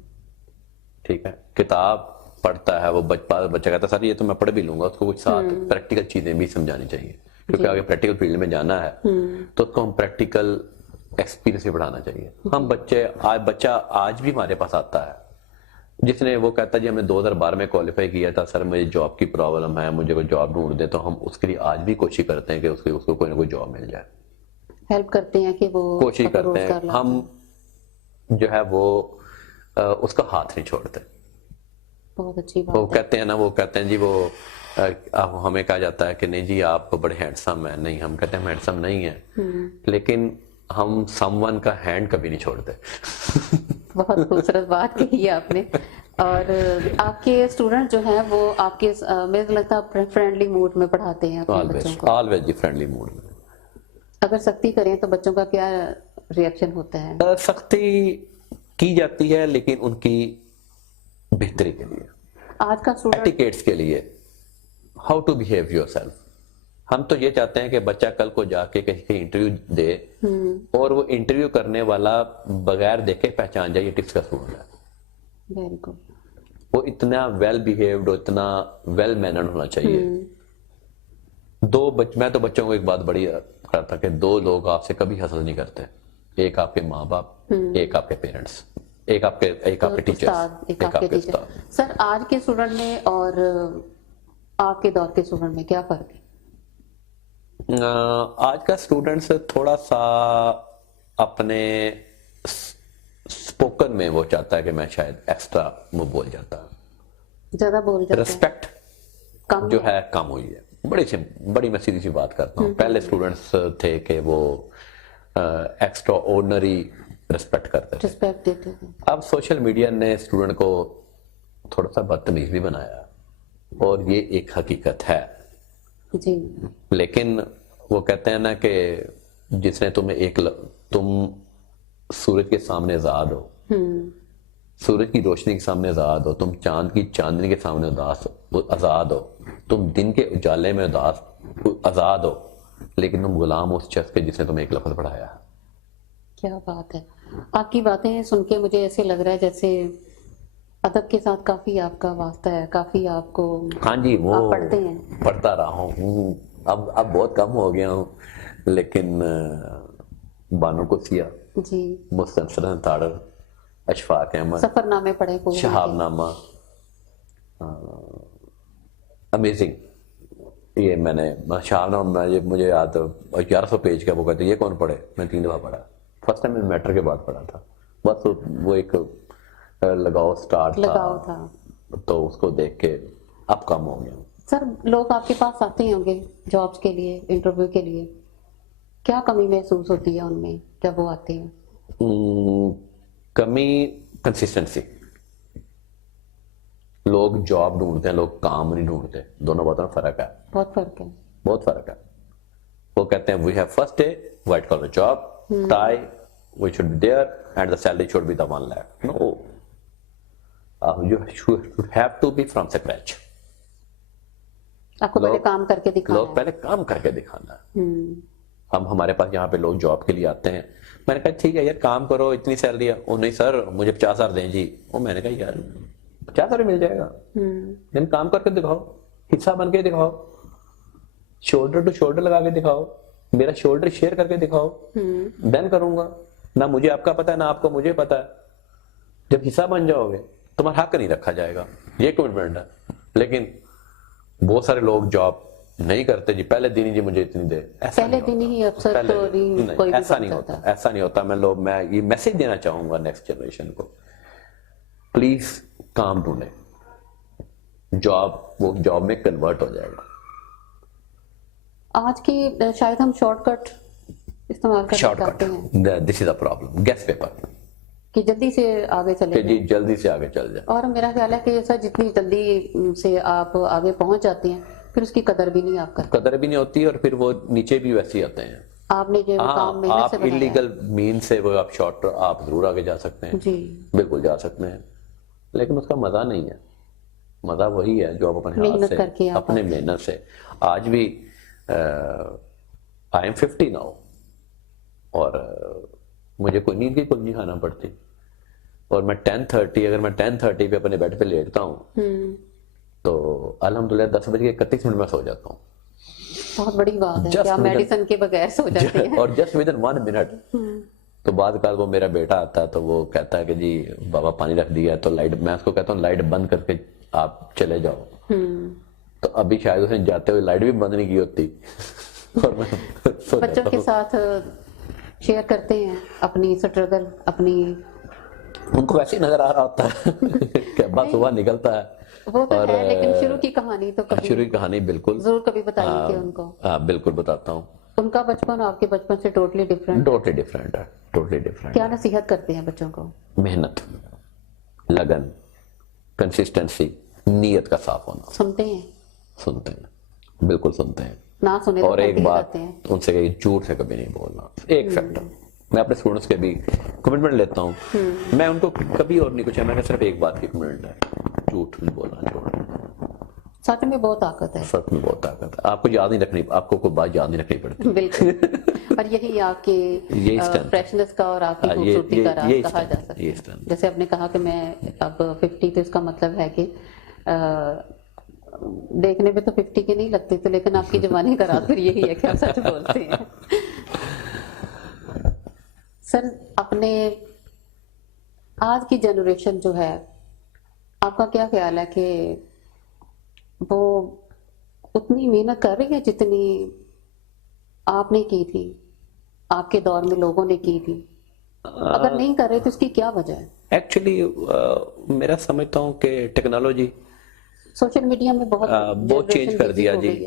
ٹھیک ہے, کتاب پڑھتا ہے وہ بچہ کہتا ہے سر یہ تو میں پڑھ بھی لوں گا, اس کو کچھ ساتھ پریکٹیکل چیزیں بھی سمجھانی چاہیے, کیونکہ آگے پریکٹیکل فیلڈ میں جانا ہے تو اس کو ہم پریکٹیکل ایکسپیرینس سے پڑھانا چاہیے. ہم بچہ آج بھی ہمارے پاس آتا ہے جس نے وہ کہتا ہے جی ہم نے 2012 میں کوالیفائی کیا تھا, سر مجھے جاب کی پرابلم ہے, مجھے کوئی جاب ڈھونڈ دے, تو ہم اس کے لیے آج بھی کوشش کرتے ہیں کہ اس کو کوئی نہ کوئی جاب مل جائے. ہیلپ کرتے ہیں کہ وہ کوشش کرتے ہیں ہم, جو ہے وہ اس کا ہاتھ نہیں چھوڑتے. بہت اچھی بات. وہ کہتے ہیں نا, وہ کہتے ہیں جی وہ ہمیں کہا جاتا ہے کہ نہیں جی آپ بڑے ہینڈسم ہیں. نہیں, ہم کہتے ہیں ہم ہینڈسم نہیں ہیں, لیکن ہم سم ون کا ہینڈ کبھی نہیں چھوڑتے. بہت خوبصورت بات کہی ہے آپ نے. اور آپ کے اسٹوڈنٹ جو ہیں وہ آپ کے مجھے لگتا ہے فرینڈلی موڈ میں پڑھاتے ہیں اپنے بچوں کو؟ آلویز جی فرینڈلی موڈ میں. اگر سختی کریں تو بچوں کا کیا ریئیکشن ہوتا ہے؟ سختی کی جاتی ہے لیکن ان کی بہتری کے لیے, آج کا اسٹوڈنٹ ایٹیکیٹس کے لیے, how to behave yourself. ہم تو یہ چاہتے ہیں کہ بچہ کل کو جا کے کہیں انٹرویو دے اور وہ انٹرویو کرنے والا بغیر دیکھے پہچان جائے یہ ٹپس کا اسٹوڈنٹ ہے. Very good. وہ اتنا ویل بیہیوڈ, اتنا ویل مینرڈ ہونا چاہیے. میں تو بچوں کو ایک بات بڑی کرتا کہ 2 لوگ آپ سے کبھی حسد نہیں کرتے, ایک آپ کے ماں باپ, ایک آپ کے پیرنٹس, ایک آپ کے ٹیچر, ایک آپ کے استاد. سر آج کے اسٹوڈنٹ میں اور آپ کے دور کے اسٹوڈنٹ میں کیا فرق ہے؟ آج کا اسٹوڈنٹ تھوڑا سا اپنے اسپوکن میں وہ چاہتا ہے کہ میں شاید ایکسٹرا وہ بول جاتا, زیادہ بول جاتا, ریسپیکٹ جو ہے کم ہوئی ہے. بڑی میں سیدھی سی بات کرتا ہوں, پہلے اسٹوڈنٹس تھے کہ وہ ایکسٹرا آرڈنری ریسپیکٹ کرتے تھے. اب سوشل میڈیا نے اسٹوڈنٹ کو تھوڑا سا بدتمیز بھی بنایا, اور یہ ایک حقیقت ہے جی. لیکن وہ کہتے ہیں نا کہ جس نے تم سورج کے سامنے آزاد ہو, سورج کی روشنی کے سامنے آزاد ہو, تم چاند کی چاندنی کے سامنے آزاد ہو, تم دن کے اجالے میں آزاد ہو, لیکن تم غلام ہو اس شخص کے جس نے تمہیں ایک لفظ پڑھایا. کیا بات ہے. آپ کی باتیں سن کے مجھے ایسے لگ رہا ہے جیسے ادب کے ساتھ کافی آپ کا واسطہ ہے, کافی آپ کو. ہاں جی, وہ پڑھتے ہیں. پڑھتا رہا ہوں, اب بہت کم ہو گیا ہوں, لیکن بانو قدسیہ, جی, مستنصر تاڑر, اشفاق احمد, سفر نامے پڑھے, شہاب نامہ, امیزنگ. یہ میں نے شاہنامہ مجھے یاد 1100 پیج کا، وہ کہتے یہ کون پڑھے؟ میں 3 دفعہ پڑھا. فرسٹ ٹائم میں میٹر کے بعد پڑھا تھا. بس وہ ایک لگاؤ سٹارٹ تھا تو اس کو دیکھ کے اب کم ہو گیا. سر لوگ آپ کے پاس آتے ہوں گے جابس کے لیے، انٹرویو کے لیے، کیا کمی محسوس ہوتی ہے ان میں جب وہ آتے ہیں؟ کمی کنسسٹنسی. لوگ جاب ڈھونڈتے ہیں، لوگ کام نہیں ڈھونڈتے. دونوں باتوں میں فرق ہے، بہت فرق ہے. بہت فرق ہے. وہ کہتے ہیں we have first day white collar job tie we should be there and the salary should be the 1 lakh. No, you should have to be from scratch. آپ کو پہلے کام کر کے دکھانا لوگ پہلے کام کر کے دکھانا ہے. ہمارے پاس یہاں پہ لوگ جاب کے لیے آتے ہیں. میں نے کہا ٹھیک ہے یار کام کرو، اتنی سیلری ہے. وہ نہیں سر مجھے 50,000 دیں جی. وہ میں نے کہا یار 50,000 مل جائے گا، لیکن کام کر کے دکھاؤ، حصہ بن کے دکھاؤ، شولڈر ٹو شولڈر لگا کے دکھاؤ، میرا شولڈر شیئر کر کے دکھاؤ، دین کروں گا. نہ مجھے آپ کا پتا ہے نہ آپ کو مجھے پتا ہے. جب حصہ بن جاؤ گے تمہارا حق نہیں رکھا جائے گا. یہ کمٹمنٹ ہے. لیکن بہت سارے لوگ جاب نہیں کرتے جی پہلے دن ہی جی مجھے اتنی دے. پہلے دن ہی افسر تو کوئی بھی ایسا نہیں ہوتا، ایسا نہیں ہوتا. میں یہ میسج دینا چاہوں گا نیکسٹ جنریشن کو، پلیز کام ڈھونڈیں. وہ جاب میں کنورٹ ہو جائے گا. آج کی شاید ہم شارٹ کٹ استعمال شارٹ کرتے کٹ، ہیں دس is a problem. Gas paper کہ جلدی سے آگے چلے جی جلدی سے آگے چل جائے. اور میرا خیال ہے کہ سر جتنی جلدی سے آپ آگے پہنچ جاتے ہیں پھر اس کی قدر بھی نہیں آپ کرتے. قدر بھی نہیں ہوتی اور پھر وہ نیچے بھی ویسے ہی آتے ہیں. آپ نے جو کام محنت آپ سے بنایا انلیگل مین سے وہ آپ ضرور آگے جا سکتے ہیں، جی بالکل جا سکتے ہیں، لیکن اس کا مزہ نہیں ہے. مزہ وہی ہے جو آپ اپنے ہاتھ سے اپنے محنت سے. آج بھی آئی ایم 50 ناؤ اور مجھے کوئی نیند کی کل نہیں کھانا پڑتی. اور میں 10:30 اگر میں 10:30 پہ اپنے بیڈ پہ لیٹتا ہوں تو الحمدللہ 10:31 میں سو جاتا ہوں. بہت بڑی بات ہے کہ آپ میڈیسن کے بغیر سو جاتے ہیں. اور جسٹ ود ان 1 منٹ. تو بعد وہ میرا بیٹا آتا ہے تو وہ کہتا ہے کہ جی بابا پانی رکھ دیا ہے تو لائٹ، میں اس کو کہتا ہوں لائٹ بند کر کے آپ چلے جاؤ. تو ابھی شاید اس نے جاتے ہوئے لائٹ بھی بند نہیں کی ہوتی. اور میں بچوں کے ساتھ شیئر کرتے ہیں اپنی سٹرگل، اپنی ان کو ویسے ہی نظر آ رہا ہوتا ہے کہ ابا صبح نکلتا ہے. وہ تو ہے لیکن شروع کی کہانی تو کبھی شروع کی کہانی بالکل ضرور کبھی بتائیے کہ ان کو. ہاں بالکل بتاتا ہوں. ان کا بچپن آپ کے بچپن سے ٹوٹلی ڈفرینٹ ہے، ٹوٹلی ڈفرینٹ. کیا نصیحت کرتے ہیں بچوں کو؟ محنت، لگن، کنسسٹنسی، نیت کا صاف ہونا. سنتے ہیں؟ سنتے ہیں، بالکل سنتے ہیں. نہ سنے اور ایک بات ان سے کہ جھوٹ سے کبھی نہیں بولنا. ایک فیکٹر میں اپنے اسٹوڈنٹس کے بھی کمٹمنٹ لیتا ہوں. میں ان کو کبھی اور نہیں کچھ ہے، میں نے صرف ایک بات کی کمٹمنٹ ہے، جھوٹ نہیں بولنا. سچ میں بہت طاقت ہے. سچ میں بہت طاقت ہے. آپ کو یاد نہیں رکھنی، آپ کو کوئی بات یاد نہیں رکھنی پڑتی. بالکل. اور یہی آپ کے فریشنس کا اور آپ کی خوبصورتی کا راز کہا جا سکتا ہے. جیسے آپ نے کہا کہ میں اب 50، تو اس کا مطلب ہے کہ دیکھنے میں تو 50 کے نہیں لگتے تھے لیکن آپ کی جوانی کا راز پھر یہی ہے کہ آپ سچ بولتے ہیں. سر اپنے آج کی جنریشن جو ہے، آپ کا کیا خیال ہے کہ وہ اتنی محنت کر رہی ہے جتنی آپ نے کی تھی، آپ کے دور میں لوگوں نے کی تھی؟ اگر نہیں کر رہے تو اس کی کیا وجہ ہے؟ ایکچولی میرا سمجھتا ہوں کہ ٹیکنالوجی سوشل میڈیا میں بہت چینج کر دیا جی.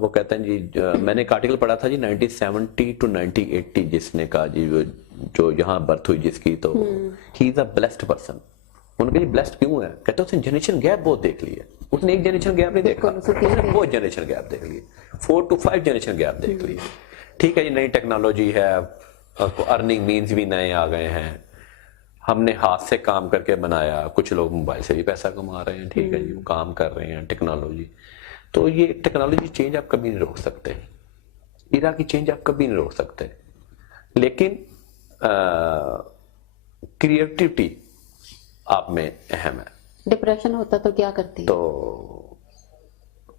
وہ کہتے ہیں جی میں نے ایک آرٹیکل پڑھا تھا جی 1970 to 1980 جس نے کہا جی جو یہاں برتھ ہوئی جس کی، تو ہی از اے بلیسڈ پرسن. ان کے لیے بلیسڈ کیوں ہے؟ کہتے ہیں اس نے جنریشن گیپ بہت دیکھ لی ہے. اس نے ایک جنریشن گیپ نہیں دیکھا، اس نے بہت جنریشن گیپ دیکھ لی، 4 to 5 جنریشن گیپ دیکھ لی. ٹھیک ہے جی نئی ٹیکنالوجی ہے، ارننگ مینز بھی نئے آ گئے ہیں، ہم نے ہاتھ سے کام کر کے بنایا. کچھ لوگ موبائل سے بھی پیسہ کما رہے ہیں، ٹھیک ہے جی وہ کام کر رہے ہیں. ٹیکنالوجی تو یہ ٹیکنالوجی چینج آپ کبھی نہیں روک سکتے، ایرا کی چینج آپ کبھی نہیں روک سکتے. لیکن کریٹیوٹی آپ میں اہم ہے. ڈپریشن ہوتا تو کیا کرتے؟ تو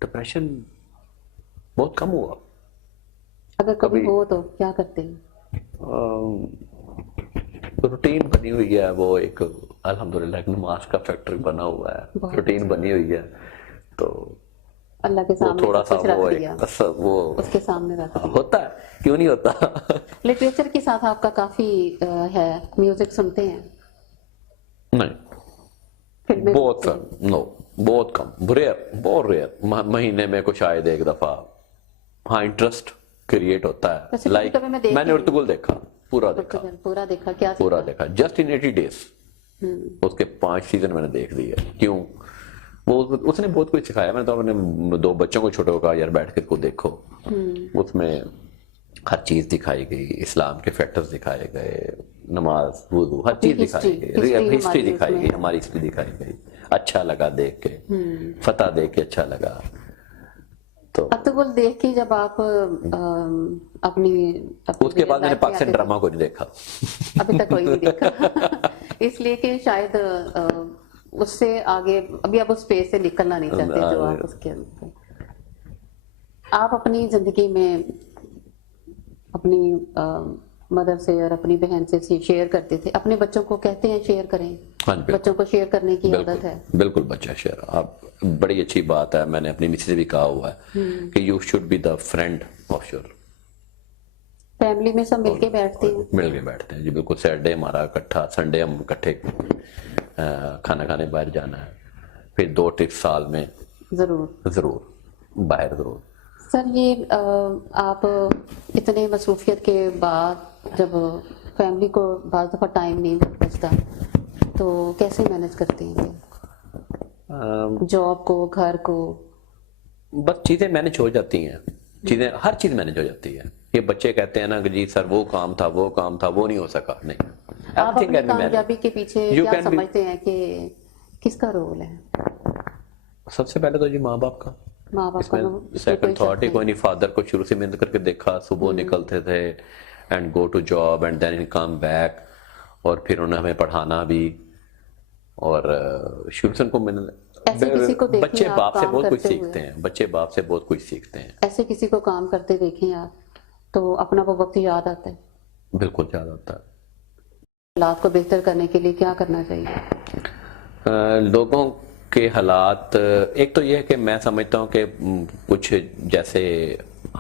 ڈپریشن بہت کم ہوا. اگر کبھی ہو تو کیا کرتے ہیں؟ روٹین بنی ہوئی ہے، وہ ایک الحمدللہ ایک نماز کا فیکٹر بنا ہوا ہے، روٹین بنی ہوئی ہے. تو اللہ کے وہ سامنے تھوڑا سب سا کچھ رکھ وہ دیا، وہ اس کے سامنے رکھ دیا۔ ہوتا ہے، کیوں نہیں ہوتا؟ لٹریچر کے ساتھ آپ کا کافی ہے، میوزک سنتے ہیں؟ نہیں، فلمیں بہت نو، بہت کم، ریئر، بہت ریئر، مہینے میں کچھ شاید ایک دفعہ۔ ہاں انٹرسٹ کریٹ ہوتا ہے، ویسے لائک کبھی میں دیکھتی میں نے ارطغرل دیکھا، پورا دیکھا، پورا دیکھا، کیا پورا دیکھا، جسٹ ان 80 days، اس کے 5 سیزن میں نے دیکھ لیے۔ کیوں؟ وہ اس نے بہت کچھ سکھایا۔ میں نے تو اپنے 2 بچوں کو چھوٹے کو کہا یار بیٹھ کے کو دیکھو، اس میں ہر چیز دکھائی گئی، اسلام کے فیکٹرز دکھائے گئے، نماز، وضو، ہر چیز دکھائی گئی، ہسٹری دکھائی گئی، ہماری ہسٹری دکھائی گئی، اچھا لگا دیکھ کے، فتح دیکھ کے اچھا لگا۔ تو ارطغرل دیکھ کے جب آپ اپنی اس کے بعد میں نے پاکستان ڈرامہ کو نہیں دیکھا، ابھی تک کوئی نہیں دیکھا، اس لیے کہ شاید اس سے آگے ابھی آپ اس پیس سے نکلنا نہیں چاہتے جو آپ اس کے اندر۔ آپ اپنی زندگی میں اپنی مدر سے اور اپنی بہن سے شیئر کرتے تھے، اپنے بچوں کو کہتے ہیں شیئر کریں؟ بچوں کو شیئر کرنے کی عادت ہے؟ بالکل بچہ شیئر، آپ بڑی اچھی بات ہے، میں نے اپنی مسی سے بھی کہا ہوا ہے کہ you should be the friend of your. Family میں سب مل کے بیٹھتے ہیں؟ مل کے بیٹھتے ہیں جی، بالکل۔ سیٹرڈے ہمارا اکٹھا، سنڈے ہم اکٹھے کھانا کھانے باہر جانا ہے، پھر 2 ٹرپ سال میں ضرور باہر ضرور۔ سر یہ آپ اتنے مصروفیت کے بعد جب فیملی کو بعض دفعہ ٹائم نہیں بچتا تو کیسے مینج کرتے ہیں جاب کو، گھر کو؟ بس چیزیں مینج ہو جاتی ہیں، چیزیں ہر چیز مینج ہو جاتی ہے۔ یہ بچے کہتے ہیں نا کہ جی سر وہ کام تھا وہ نہیں ہو سکا، نہیں۔ آپ اپنی کامیابی کے پیچھے کیا سمجھتے ہیں کہ کس کا رول ہے؟ سب سے پہلے تو جی ماں باپ کا، ماں باپ کا سیکنڈ تھاٹ ہی کوئی نہیں۔ فادر کو شروع سے محنت کر کے دیکھا، صبح نکلتے تھے and go to job and then come back, اور پھر انہوں نے ہمیں پڑھانا بھی، اور شروع سے ان کو بچے باپ سے بہت کچھ سیکھتے ہیں، بچے باپ سے بہت کچھ سیکھتے ہیں۔ ایسے کسی کو کام کرتے دیکھیں آپ تو اپنا وہ وقت یاد آتا ہے؟ بالکل یاد آتا ہے۔ حالات کو بہتر کرنے کے لیے کیا کرنا چاہیے؟ لوگوں کے حالات، ایک تو یہ ہے کہ میں سمجھتا ہوں کہ کچھ جیسے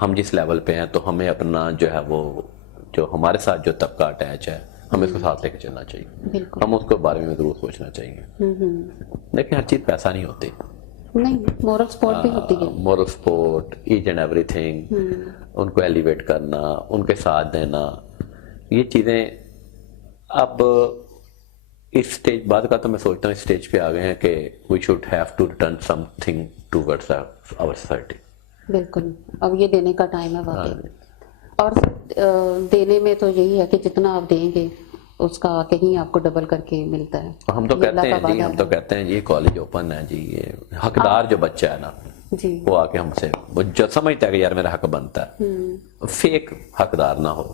ہم جس لیول پہ ہیں تو ہمیں اپنا جو ہے وہ جو ہمارے ساتھ جو طبقہ اٹیچ ہے ہمیں اس کو ساتھ لے کے چلنا چاہیے، ہم اس کے بارے میں ضرور سوچنا چاہیے۔ لیکن ہر چیز پیسہ نہیں ہوتی، نہیں، مورل سپورٹ بھی ہوتی ہے، مورل سپورٹ، ایچ اینڈ ایوری تھنگ، ان کو ایلیویٹ کرنا، ان کے ساتھ دینا، یہ چیزیں اب اس سٹیج بعد کا تو میں سوچتا ہوں اس سٹیج پہ آ گئے ہیں کہ we should have to return something towards our society. بالکل، اب یہ دینے کا ٹائم ہے واقعی، اور دینے میں تو یہی ہے کہ جتنا آپ دیں گے اس کا کہیں آپ کو ڈبل کر کے ملتا ہے۔ ہم تو کہتے ہیں جی یہ کالج اوپن ہے جی، یہ حقدار جو بچہ ہے نا جی وہ آ کے ہم سے وہ جو سمجھتا ہے کہ یار میرا حق بنتا ہے، فیک حقدار نہ ہو،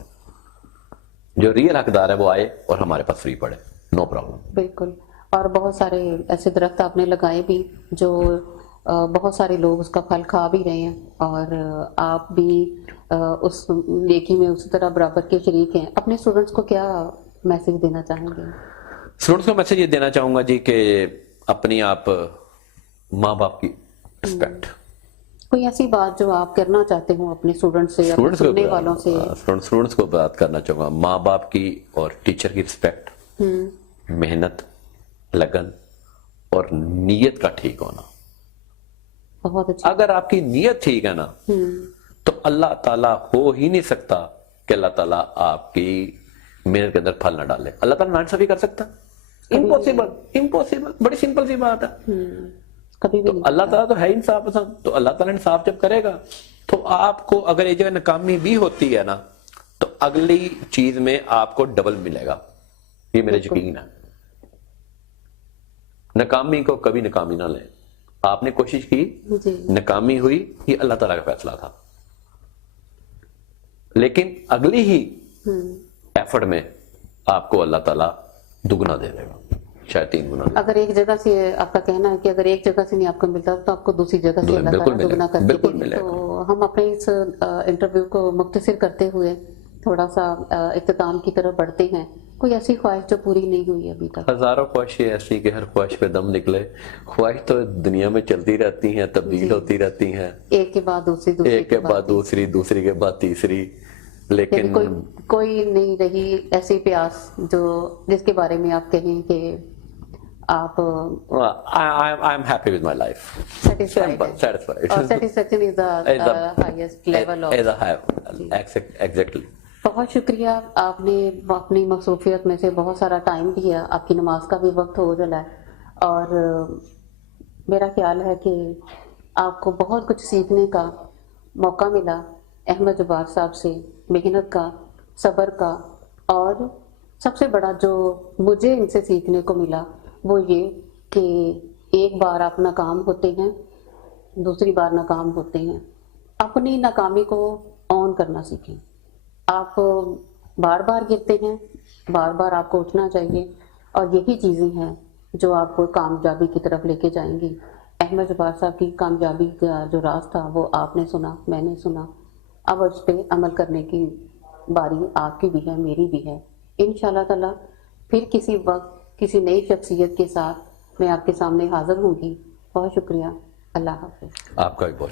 جو ریئل حقدار ہے وہ آئے اور ہمارے پاس فری پڑے، نو پرابلم۔ بالکل، اور بہت سارے ایسے درخت آپ نے لگائے بھی جو بہت سارے لوگ اس کا پھل کھا بھی رہے ہیں، اور آپ بھی اس نیکی میں اسی طرح برابر کے شریک ہیں۔ اپنے اسٹوڈنٹس کو کیا میسج دینا چاہیں گے؟ اسٹوڈنٹس کو میسج یہ دینا چاہوں گا جی کہ اپنی آپ ماں باپ کی رسپیکٹ، کوئی ایسی بات جو آپ کرنا چاہتے ہوں اپنے اسٹوڈنٹس سے، اپنے سننے والوں سے؟ اسٹوڈنٹس کو بات کرنا چاہوں گا ماں باپ کی اور ٹیچر کی رسپیکٹ، محنت، لگن اور نیت کا ٹھیک ہونا۔ بہت اچھا، اگر آپ کی نیت ٹھیک ہے نا تو اللہ تعالیٰ ہو ہی نہیں سکتا کہ اللہ تعالیٰ آپ کی محنت کے اندر پھل نہ ڈالے۔ اللہ تعالیٰ ناانصافی کر سکتا؟ امپوسیبل، بڑی سمپل سی بات ہے۔ کبھی بھی اللہ تعالیٰ تو ہے انصاف پسند، تو اللہ تعالیٰ انصاف جب کرے گا تو آپ کو اگر ایک جگہ ناکامی بھی ہوتی ہے نا تو اگلی چیز میں آپ کو ڈبل ملے گا، یہ میرا یقین ہے۔ ناکامی کو کبھی ناکامی نہ لیں، آپ نے کوشش کی، ناکامی ہوئی، یہ اللہ تعالیٰ کا فیصلہ تھا، لیکن اگلی ہی ایفرٹ میں آپ کو اللہ تعالیٰ دگنا دے دے گا، شاید 3 گنا۔ اگر ایک جگہ سے آپ کا کہنا ہے کہ اگر ایک جگہ سے نہیں آپ کو ملتا تو آپ کو دوسری جگہ سے اللہ تعالیٰ دگنا کر کے دے گا۔ تو ہم اپنے اس انٹرویو کو مختصر کرتے ہوئے تھوڑا سا اختتام کی طرف بڑھتے ہیں۔ کوئی ایسی خواہش جو پوری نہیں ہوئی ابھی تک؟ ہزاروں خواہشیں ایسی کہ ہر خواہش پہ دم نکلے. خواہش تو دنیا میں چلتی رہتی ہیں, تبدیل ہوتی رہتی ہیں, ایک کے بعد دوسری, دوسری ایک کے بعد دوسری, دوسری کے بعد تیسری, لیکن کوئی نہیں رہی ایسی پیاس جو جس کے بارے میں آپ کہیں کہ آپ I'm happy with my life. Satisfied. اور satisfaction is the highest level of. Exactly. بہت شکریہ, آپ نے اپنی مصروفیت میں سے بہت سارا ٹائم دیا, آپ کی نماز کا بھی وقت ہو چلا ہے, اور میرا خیال ہے کہ آپ کو بہت کچھ سیکھنے کا موقع ملا احمد جبار صاحب سے, محنت کا, صبر کا, اور سب سے بڑا جو مجھے ان سے سیکھنے کو ملا وہ یہ کہ ایک بار آپ ناکام ہوتے ہیں, دوسری بار ناکام ہوتے ہیں, اپنی ناکامی کو آن کرنا سیکھیں. آپ بار بار گرتے ہیں, بار بار آپ کو اٹھنا چاہیے, اور یہی چیزیں ہیں جو آپ کو کامیابی کی طرف لے کے جائیں گی. احمد جبار صاحب کی کامیابی کا جو راز تھا وہ آپ نے سنا, میں نے سنا, اب اس پہ عمل کرنے کی باری آپ کی بھی ہے, میری بھی ہے. انشاءاللہ تعالی پھر کسی وقت کسی نئی شخصیت کے ساتھ میں آپ کے سامنے حاضر ہوں گی. بہت شکریہ. اللہ حافظ. آپ کا بھی بہت